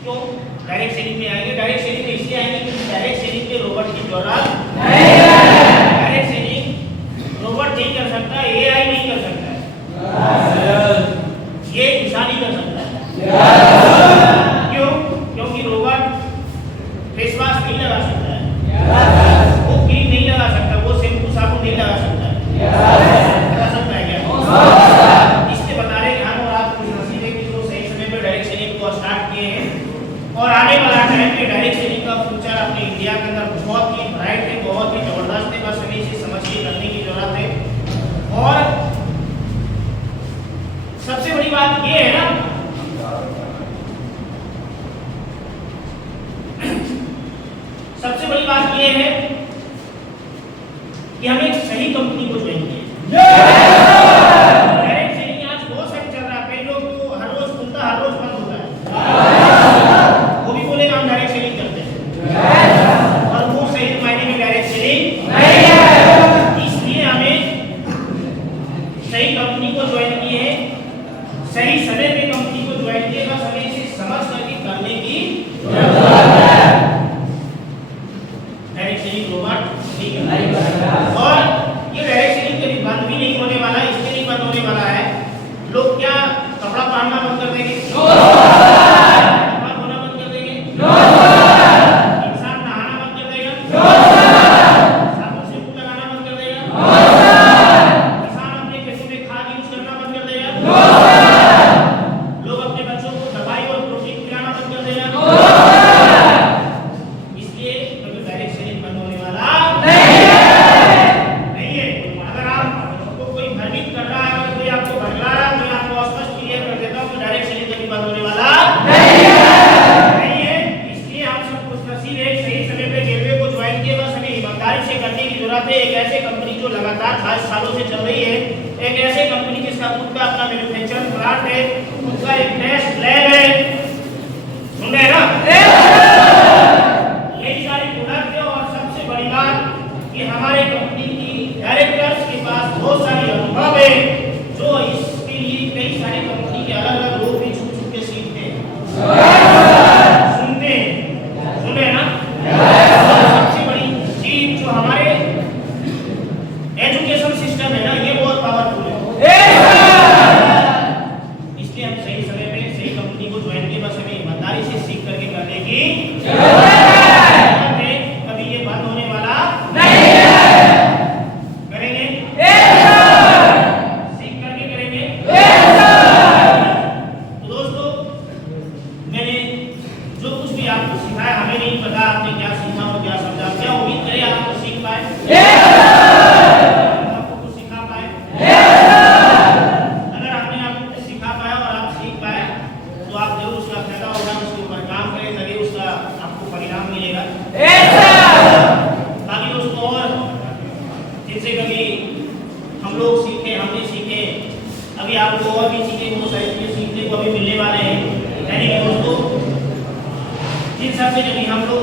क्यों डायरेक्ट सेलिंग में आएंगे? डायरेक्ट सेलिंग में इसलिए आएंगे क्योंकि डायरेक्ट सेलिंग के रोबोट की जरूरत नहीं है। डायरेक्ट सेलिंग रोबोट नहीं कर सकता, AI नहीं कर सकता, ये इंसान ही कर सकता है। क्यों? क्योंकि रोबोट फेस वॉश नहीं लगा सकता है, वो क्रीम नहीं लगा सकता, वो शैम्पू साबुन नहीं लगा सकता है। लगा सकता है क्या? इसलिए बता रहे हैं हम और आप कुछ नसीब है कि जो सही समय पर डायरेक्ट सेलिंग को स्टार्ट किए हैं, और आने वाला टाइम में डायरेक्ट सेलिंग का फ्यूचर अपने इंडिया के अंदर बहुत ही ब्राइट है, बहुत ही जबरदस्त है। बस हमें इसे समझ के करने की जरूरत है। और सबसे बड़ी बात ये है ना, सबसे बड़ी बात ये है कि हमें एक सही कंपनी को ज्वाइन किया। डायरेक्ट सेलिंग आज बहुत सारी चल रहा है, कई लोग तो हर रोज खुलता हर रोज बंद होता है, वो भी बोलेगा हम डायरेक्ट सेलिंग करते हैं। सीधे एक सही समय पे रेलवे को ज्वाइन किए, बस हमें ईमानदारी से करने की जरूरत है। एक ऐसे कंपनी जो लगातार 22 सालों से चल रही है, एक ऐसे कंपनी जिसका खुद का अपना मैन्युफैक्चरिंग प्लांट है, खुद का एक टेस्ट लैब है, सुन रहे हैं ना? यही सारी प्रोडक्ट है। और सबसे बड़ी बात कि हमारे कंपनी की डायरेक्टर्स के पास बहुत सारी अनुभव है, जो इसके लिए कई सारी कंपनी के अलग अलग लोग भी छुप छुप के सीखते हैं, सुनते हैं, सुन रहे हैं ना? सबसे बड़ी चीज जो हमारे एजुकेशन सिस्टम है ना, ये बहुत पावरफुल है। इसलिए हम सही समय पे सही कंपनी को ज्वाइन किए, बस हमें ईमानदारी से सीख करके करने की जरूरत है। कभी ये बंद होने वाला नहीं है। करेंगे, सीख करके करेंगे। तो दोस्तों, मैंने जो कुछ भी आपको सिखाया, हमें नहीं पता आपने क्या सीखा और क्या समझा। क्या उम्मीद करें आपको सीख पाए, आपको कुछ सिखा पाए। अगर आपने आपको कुछ सिखा पाया और आप सीख पाए तो आप जरूर उसका फायदा होगा, उसके ऊपर काम करें, तभी उसका आपको परिणाम मिलेगा। बाकी दोस्तों, और जिनसे कभी हम लोग सीखे, हमने सीखे, अभी आपको और भी चीजें बहुत सारी चीजें सीखने को अभी मिलने वाले हैं। यानी कि दोस्तों, जिन सबसे कभी हम लोग